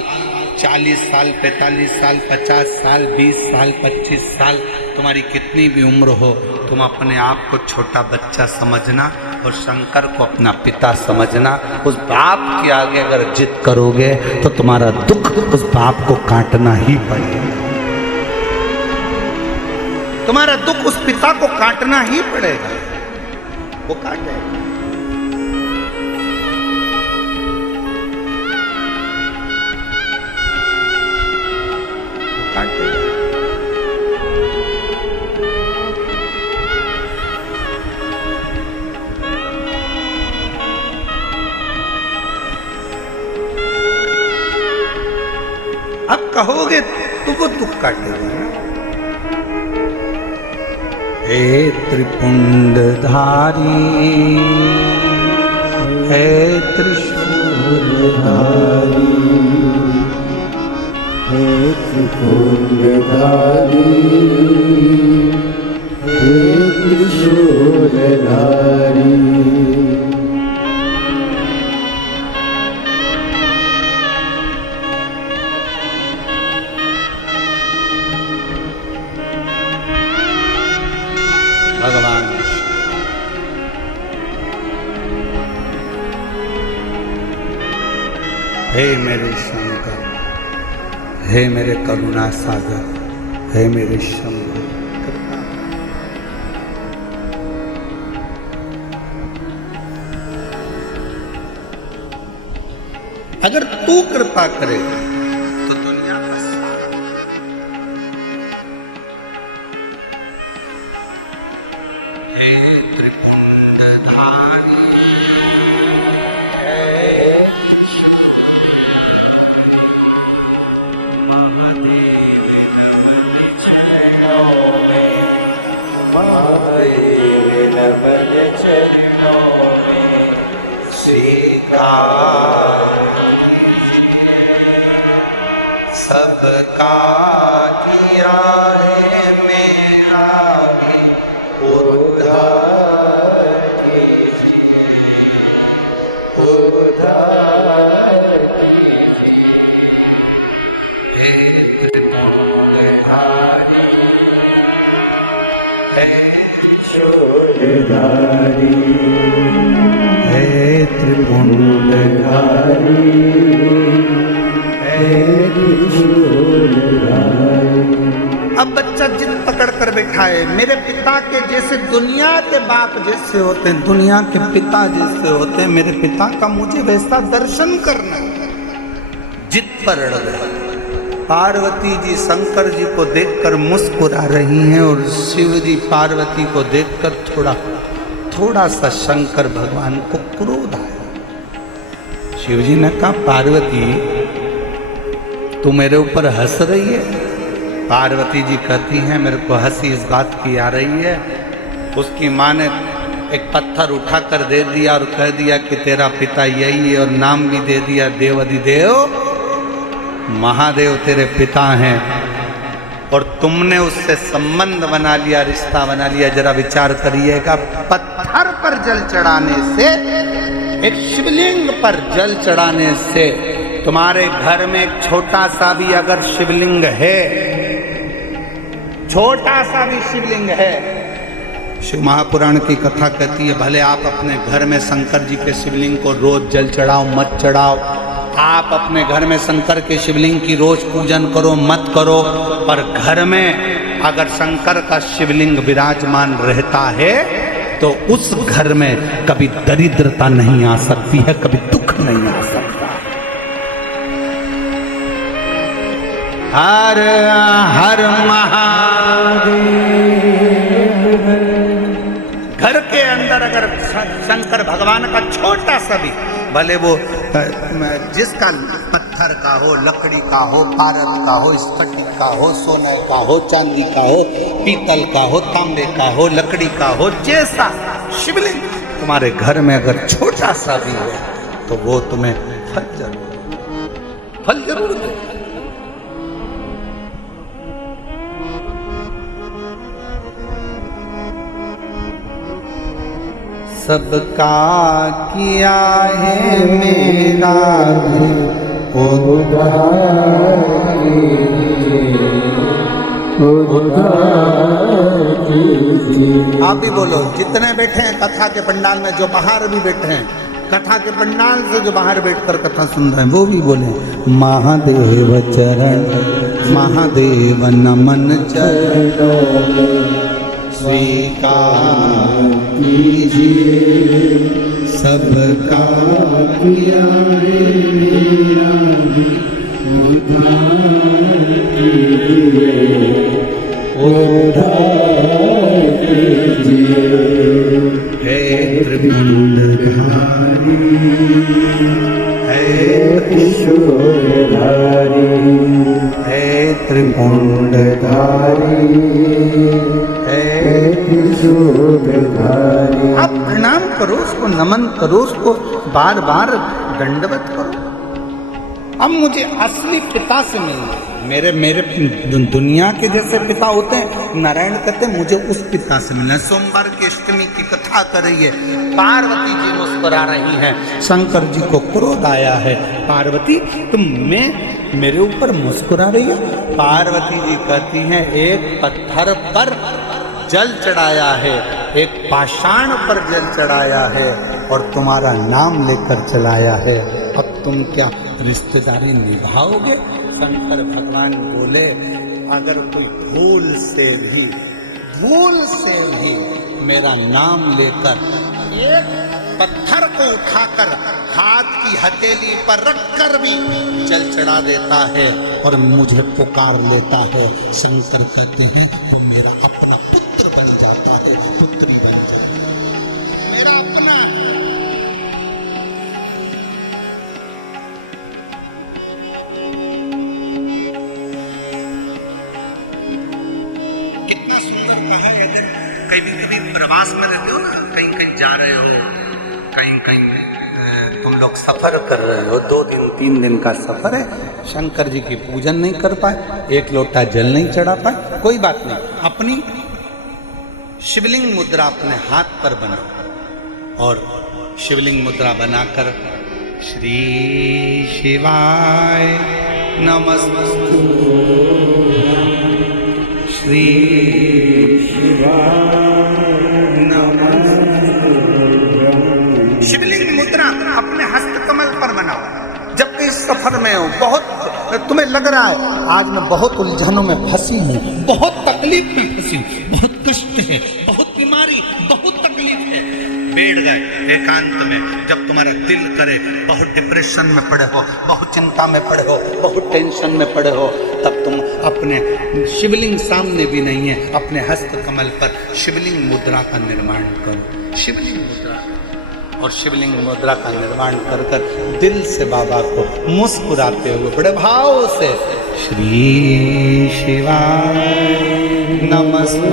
40 साल, 45 साल, 50 साल, 20 साल, 25 साल, तुम्हारी कितनी भी उम्र हो, तुम अपने आप को छोटा बच्चा समझना और शंकर को अपना पिता समझना। उस बाप के आगे अगर जिद करोगे तो तुम्हारा दुख उस बाप को काटना ही पड़ेगा, तुम्हारा दुख उस पिता को काटना ही पड़ेगा, वो काटेगा। अब कहोगे तो वो दुख काटेगा। हे त्रिपुंडधारी, हे त्रिशूलधारी, हे त्रिपुंडधारी, हे त्रिशूलधारी, भगवान हे मेरे शंकर, हे मेरे करुणा सागर, हे मेरे शंभु, अगर तू कृपा करे तो दुनिया में हे त्रिपुंडधारी, विनम्र चरणों में स्वीकार सबका किया है मेरा भी उद्धार हे त्रिपुंडधारी अब बच्चा जिद पकड़ कर बैठा है, मेरे पिता के जैसे दुनिया के बाप जैसे होते हैं, दुनिया के पिता जैसे होते हैं, मेरे पिता का मुझे वैसा दर्शन करना। जिद पर अड़ गए। पार्वती जी शंकर जी को देखकर मुस्कुरा रही हैं और शिव जी पार्वती को देखकर थोड़ा सा शंकर भगवान को क्रोध आया। शिव जी ने कहा, पार्वती तू मेरे ऊपर हंस रही है? पार्वती जी कहती हैं, मेरे को हंसी इस बात की आ रही है, उसकी माँ ने एक पत्थर उठाकर दे दिया और कह दिया कि तेरा पिता यही है, और नाम भी दे दिया देव अधिदेव महादेव तेरे पिता हैं, और तुमने उससे संबंध बना लिया, रिश्ता बना लिया। जरा विचार करिएगा, पत्थर पर जल चढ़ाने से, एक शिवलिंग पर जल चढ़ाने से, तुम्हारे घर में एक छोटा सा भी अगर शिवलिंग है, छोटा सा भी शिवलिंग है, शिव महापुराण की कथा कहती है, भले आप अपने घर में शंकर जी के शिवलिंग को रोज जल चढ़ाओ मत चढ़ाओ, आप अपने घर में शंकर के शिवलिंग की रोज पूजन करो मत करो, पर घर में अगर शंकर का शिवलिंग विराजमान रहता है तो उस घर में कभी दरिद्रता नहीं आ सकती है, कभी दुख नहीं आ सकता। हर हर महादेव। घर के अंदर अगर शंकर भगवान का छोटा सा भी, भले वो जिसका पत्थर का हो, लकड़ी का हो, पारद का हो, स्फटिक का हो, सोने का हो, चांदी का हो, पीतल का हो, तांबे का हो, लकड़ी का हो, जैसा शिवलिंग तुम्हारे घर में अगर छोटा सा भी हो तो वो तुम्हें फल जरूर दे। सबका किया है मेरा भी उद्धार कीजिए। आप भी बोलो, जितने बैठे हैं कथा के पंडाल में, जो बाहर भी बैठे हैं कथा के पंडाल से, जो बाहर बैठकर कथा सुन रहे हैं, वो भी बोले, महादेव चरण महादेव नमन चरणों स्वीकार कीजिए। सबका किया है मेरा भी उद्धार कीजिए, उद्धार कीजिए। हे त्रिपुंडधारी, हे त्रिशूलधारी, हे त्रिपुंडधारी, आप प्रणाम करो उसको, नमन करो उसको, बार बार दंडवत करो। अब मुझे असली पिता से मिलना, मेरे दुनिया के जैसे पिता होते हैं, नारायण कहते हैं मुझे उस पिता से मिलना। सोमवार की अष्टमी की कथा कर रही है, पार्वती जी मुस्कुरा रही हैं, शंकर जी को क्रोध आया है, पार्वती तुम मेरे ऊपर मुस्कुरा रही है। पार्वती जी कहती हैं, एक पत्थर पर जल चढ़ाया है, एक पाषाण पर जल चढ़ाया है और तुम्हारा नाम लेकर चलाया है, अब तुम क्या रिश्तेदारी निभाओगे? शंकर भगवान बोले, अगर कोई भूल से भी मेरा नाम लेकर एक पत्थर को उठाकर हाथ की हथेली पर रखकर भी जल चढ़ा देता है और मुझे पुकार लेता है, शंकर कहते हैं तो मेरा अपना पुत्र बन जाता है, पुत्री बन जाता है, मेरा अपना। कितना सुंदर प्रवास में रहते हो ना, कहीं कहीं जा रहे हो, कहीं कहीं तुम लोग सफर कर रहे हो, 2 दिन 3 दिन का सफर है, शंकर जी की पूजन नहीं कर पाए, 1 लोटा जल नहीं चढ़ा पाए, कोई बात नहीं, अपनी शिवलिंग मुद्रा अपने हाथ पर बनाओ और शिवलिंग मुद्रा बनाकर श्री शिवाय नमस्तु, श्री शिवलिंग मुद्रा अपने हस्तकमल पर बनाओ। जब कहीं सफर में हो, बहुत तुम्हें लग रहा है आज मैं बहुत उलझनों में फंसी हूँ, बहुत तकलीफ में फंसी हूँ, बहुत कष्ट है, बहुत बीमारी, बहुत तकलीफ है, बैठ गए एकांत में, जब तुम्हारा दिल करे, बहुत डिप्रेशन में पड़े हो, बहुत चिंता में पड़े हो, बहुत टेंशन में पड़े हो, तब तुम अपने शिवलिंग सामने भी नहीं है, अपने हस्त कमल पर शिवलिंग मुद्रा का निर्माण करो, शिवलिंग मुद्रा, और शिवलिंग मुद्रा का निर्माण कर कर दिल से बाबा को मुस्कुराते हुए बड़े भाव से श्री शिवाय नमस्तु,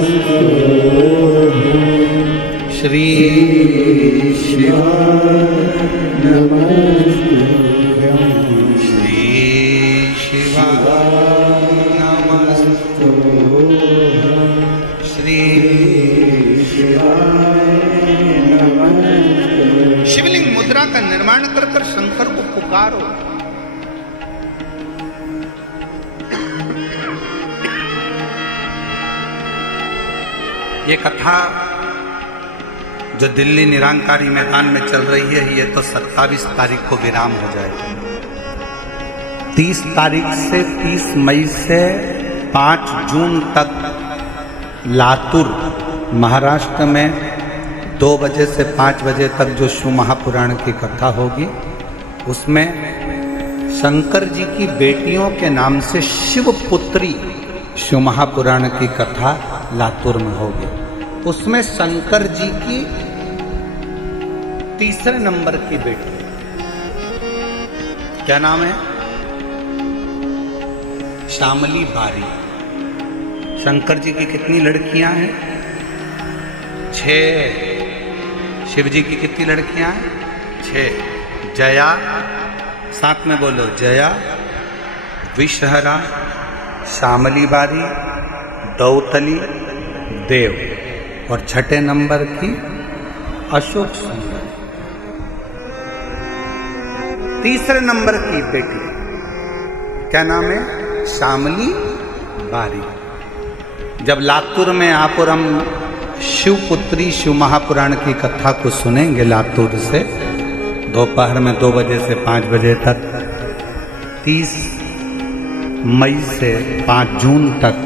श्री शिवाय नमस्तु, श्री शिवाय नमस्तु, श्री शिवाय नमस्तु। शिवलिंग मुद्रा का निर्माण कर कर शंकर को पुकारो। ये कथा जो दिल्ली निरंकारी मैदान में चल रही है, ये तो 27 तारीख को विराम हो जाएगी। 30 तारीख से 30 मई से 5 जून तक लातूर महाराष्ट्र में 2 बजे से 5 बजे तक जो शिव महापुराण की कथा होगी, उसमें शंकर जी की बेटियों के नाम से शिवपुत्री शिव महापुराण की कथा लातूर में होगी। उसमें शंकर जी की 3रे नंबर की बेटी, क्या नाम है? श्यामली बारी। शंकर जी की कितनी लड़कियां हैं? 6। शिव जी की कितनी लड़कियां हैं? 6। जया, साथ में बोलो, जया, विषहरा, श्यामली बारी, दौतली, देव, और 6ठे नंबर की अशोक सुंदर। 3रे नंबर की बेटी, क्या नाम है? श्यामली बारी। जब लातूर में आप और हम शिवपुत्री शिव महापुराण की कथा को सुनेंगे लातूर से, दोपहर में 2 बजे से 5 बजे तक, 30 मई से 5 जून तक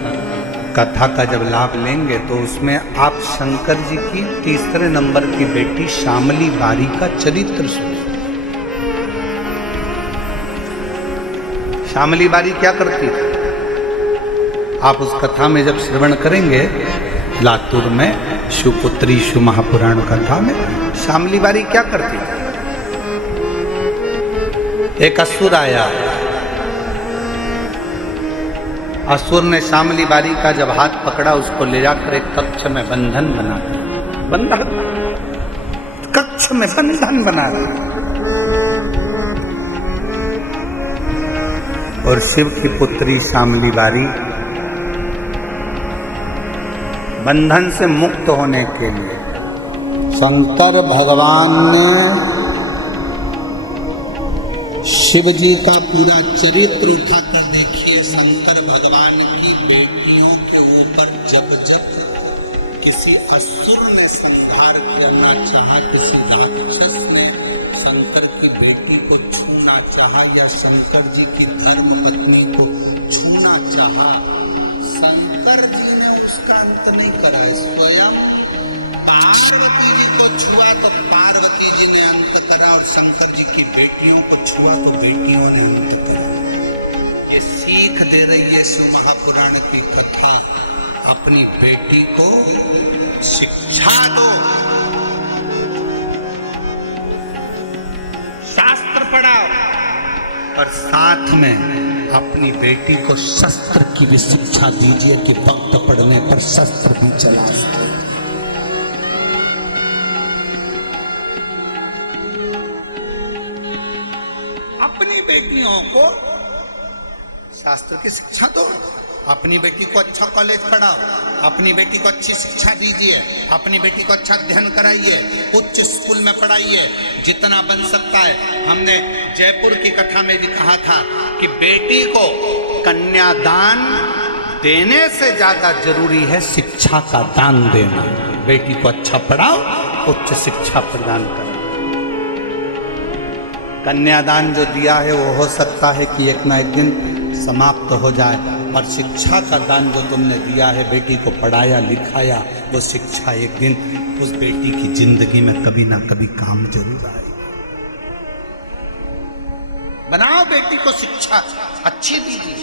कथा का जब लाभ लेंगे, तो उसमें आप शंकर जी की 3रे नंबर की बेटी श्यामली बारी का चरित्र सुनिए। श्यामली बारी क्या करती थी? आप उस कथा में जब श्रवण करेंगे लातूर में शिवपुत्री शिव महापुराण कथा में, श्यामली बारी क्या करती थी? एक असुर आया, असुर ने श्यामली बारी का जब हाथ पकड़ा, उसको ले जाकर एक कक्ष में बंधन बना दिया। बंधन, कक्ष में बंधन बना दिया। और शिव की पुत्री श्यामली बारी बंधन से मुक्त होने के लिए शंकर भगवान ने शिव जी का पूरा चरित्र उठाकर देखिए। शंकर भगवान की बेटियों के ऊपर जब जब किसी असुर ने संहार करना चाहा, किसी राक्षस ने शंकर की बेटी को छूना चाहा या शंकर जी की धर्म पत्नी को छूना चाहा, शंकर जी ने उसका अंत नहीं करा। स्वयं पार्वती जी को छुआ तो पार्वती जी ने अंत करा, और शंकर जी की बेटियों को छुआ तो बेटियों ने अंत करा। ये सीख दे रही है शिव महापुराण की कथा। अपनी बेटी को शिक्षा दो, शास्त्र पढ़ाओ, और साथ में अपनी बेटी को शस्त्र की भी शिक्षा दीजिए कि वक्त पड़ने पर शस्त्र भी चला सके। शास्त्र की शिक्षा दो, अपनी बेटी को अच्छा कॉलेज पढ़ाओ, अपनी बेटी को अच्छी शिक्षा दीजिए, अपनी बेटी को अच्छा अध्ययन कराइए, उच्च स्कूल में पढ़ाइए, जितना बन सकता है। हमने जयपुर की कथा में भी कहा था कि बेटी को कन्यादान देने से ज्यादा जरूरी है शिक्षा का दान देना। बेटी को अच्छा पढ़ाओ, उच्च शिक्षा प्रदान करो। कन्यादान जो दिया है वो हो सकता है कि एक ना एक दिन समाप्त हो जाए, और शिक्षा का दान जो तुमने दिया है, बेटी को पढ़ाया लिखाया, वो शिक्षा एक दिन उस बेटी की जिंदगी में कभी ना कभी काम जरूर आएगी। बनाओ बेटी को शिक्षा अच्छी दीजिए,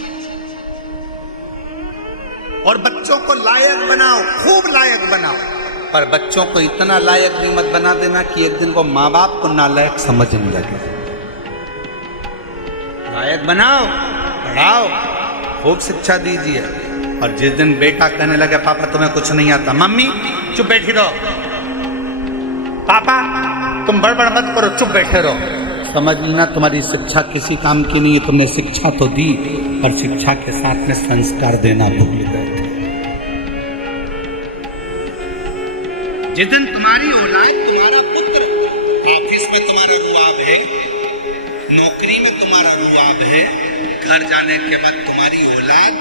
और बच्चों को लायक बनाओ, खूब लायक बनाओ। पर बच्चों को इतना लायक भी मत बना देना कि एक दिन वो माँ बाप को नालायक समझने लगे। लायक बनाओ, पढ़ाओ, खूब शिक्षा दीजिए। और जिस दिन बेटा कहने लगे पापा तुम्हें कुछ नहीं आता, मम्मी चुप बैठी रहो, पापा तुम बड़बड़ मत करो, चुप बैठे रहो, समझ लेना तुम्हारी शिक्षा किसी काम की नहीं है। तुमने शिक्षा तो दी, पर शिक्षा के साथ में संस्कार देना भूल गए थे। जिस दिन तुम्हारी औलाद, तुम्हारा पुत्र ऑफिस में तुम्हारा रुआब है, नौकरी में तुम्हारा रुआब है, घर जाने के बाद तुम्हारी औलाद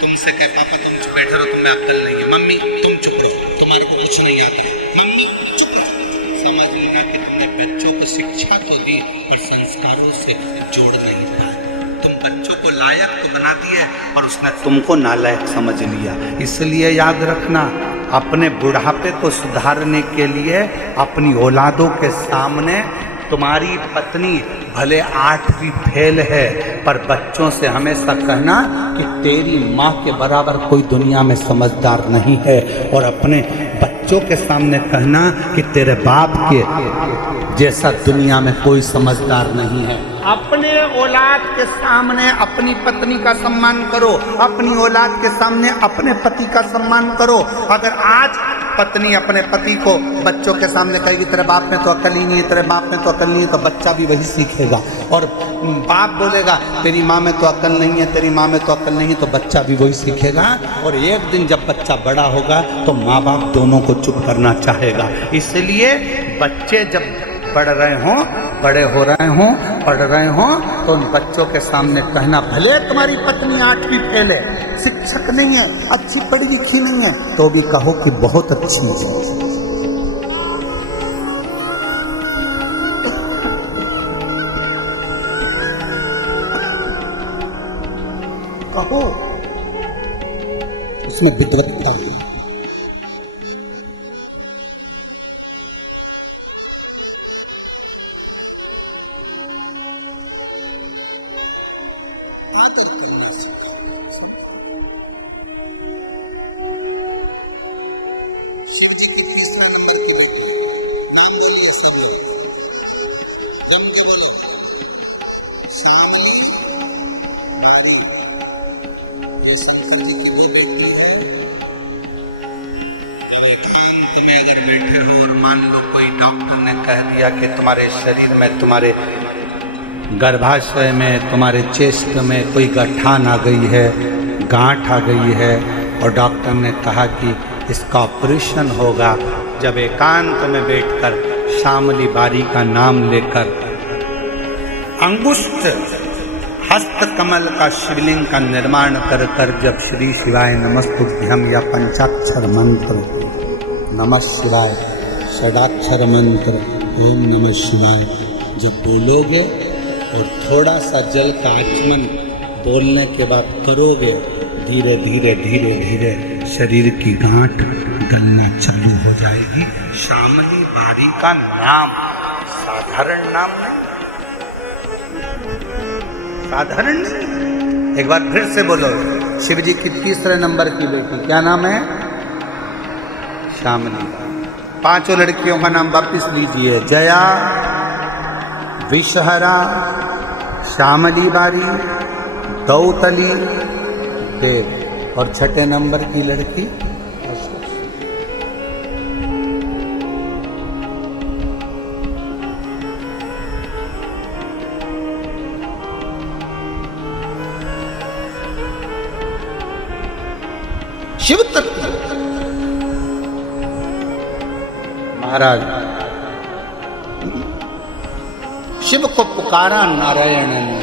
तुमसे कहे पापा तुम चुप बैठे रहो, तुम्हें अक्ल नहीं है, मम्मी तुम चुप रहो, तुम्हारे को कुछ नहीं आता, मम्मी चुप रहो, समझ लेना कि तुमने बच्चों को शिक्षा तो दी पर संस्कारों से जोड़ नहीं पाए। तुम बच्चों को लायक तो बना दिए और उसने तुमको नालायक समझ लिया। इसलिए याद रखना, अपने बुढ़ापे को सुधारने के लिए अपनी औलादों के सामने तुम्हारी पत्नी भले 8वीं फेल है, पर बच्चों से हमेशा कहना कि तेरी माँ के बराबर कोई दुनिया में समझदार नहीं है, और अपने बच्चों के सामने कहना कि तेरे बाप के जैसा दुनिया में कोई समझदार नहीं है। अपने औलाद के सामने अपनी पत्नी का सम्मान करो, अपनी औलाद के सामने अपने पति का सम्मान करो। अगर आज पत्नी अपने पति को बच्चों के सामने कहेगी तेरे बाप में तो अकल ही नहीं है, तेरे बाप में तो अकल नहीं है, तो बच्चा भी वही सीखेगा। और बाप बोलेगा तेरी माँ में तो अकल नहीं है, तेरी माँ में तो अकल नहीं है, तो बच्चा भी वही सीखेगा। और एक दिन जब बच्चा बड़ा होगा तो माँ बाप दोनों को चुप करना चाहेगा। इसलिए बच्चे जब बढ़ रहे हों, बड़े हो रहे हों, पढ़ रहे हों, तो उन बच्चों के सामने कहना भले तुम्हारी पत्नी 8वीं फेल है, शिक्षक नहीं है, अच्छी पढ़ी लिखी नहीं है, तो भी कहो कि बहुत अच्छी है। कहो उसमें विद्वत्ता है। शिव जी की 3रे नंबर की बेटी, नाम बोलिए सब लोग, जम के बोलो, श्यामली बारी। ये शंकर जी की 2 बेटी है। एकांत में अगर बैठे हो और मान लो कोई डॉक्टर ने कह दिया कि तुम्हारे शरीर में, तुम्हारे गर्भाशय में, तुम्हारे चेस्ट में कोई गठान आ गई है, गांठ आ गई है, और डॉक्टर ने कहा कि इसका ऑपरेशन होगा। जब एकांत में बैठकर श्यामली बारी का नाम लेकर अंगुष्ठ हस्त कमल का शिवलिंग का निर्माण कर कर जब श्री शिवाय नमस्तुभ्यम या पंचाक्षर मंत्र नमः शिवाय, षडाक्षर मंत्र ओम नमः शिवाय जब बोलोगे और थोड़ा सा जल का आचमन बोलने के बाद करोगे, धीरे धीरे धीरे धीरे शरीर की गांठ गलना चालू हो जाएगी। श्यामली बारी का नाम साधारण नाम नहीं, साधारण नहीं। एक बार फिर से बोलो, शिव जी की 3रे नंबर की बेटी, क्या नाम है? श्यामली। 5 लड़कियों का नाम वापिस लीजिए, जया, विषहरा, श्यामली बारी, दौतली, देव, और 6ठे नंबर की लड़की शिव तत्व। महाराज शिव को पुकारा नारायण ने।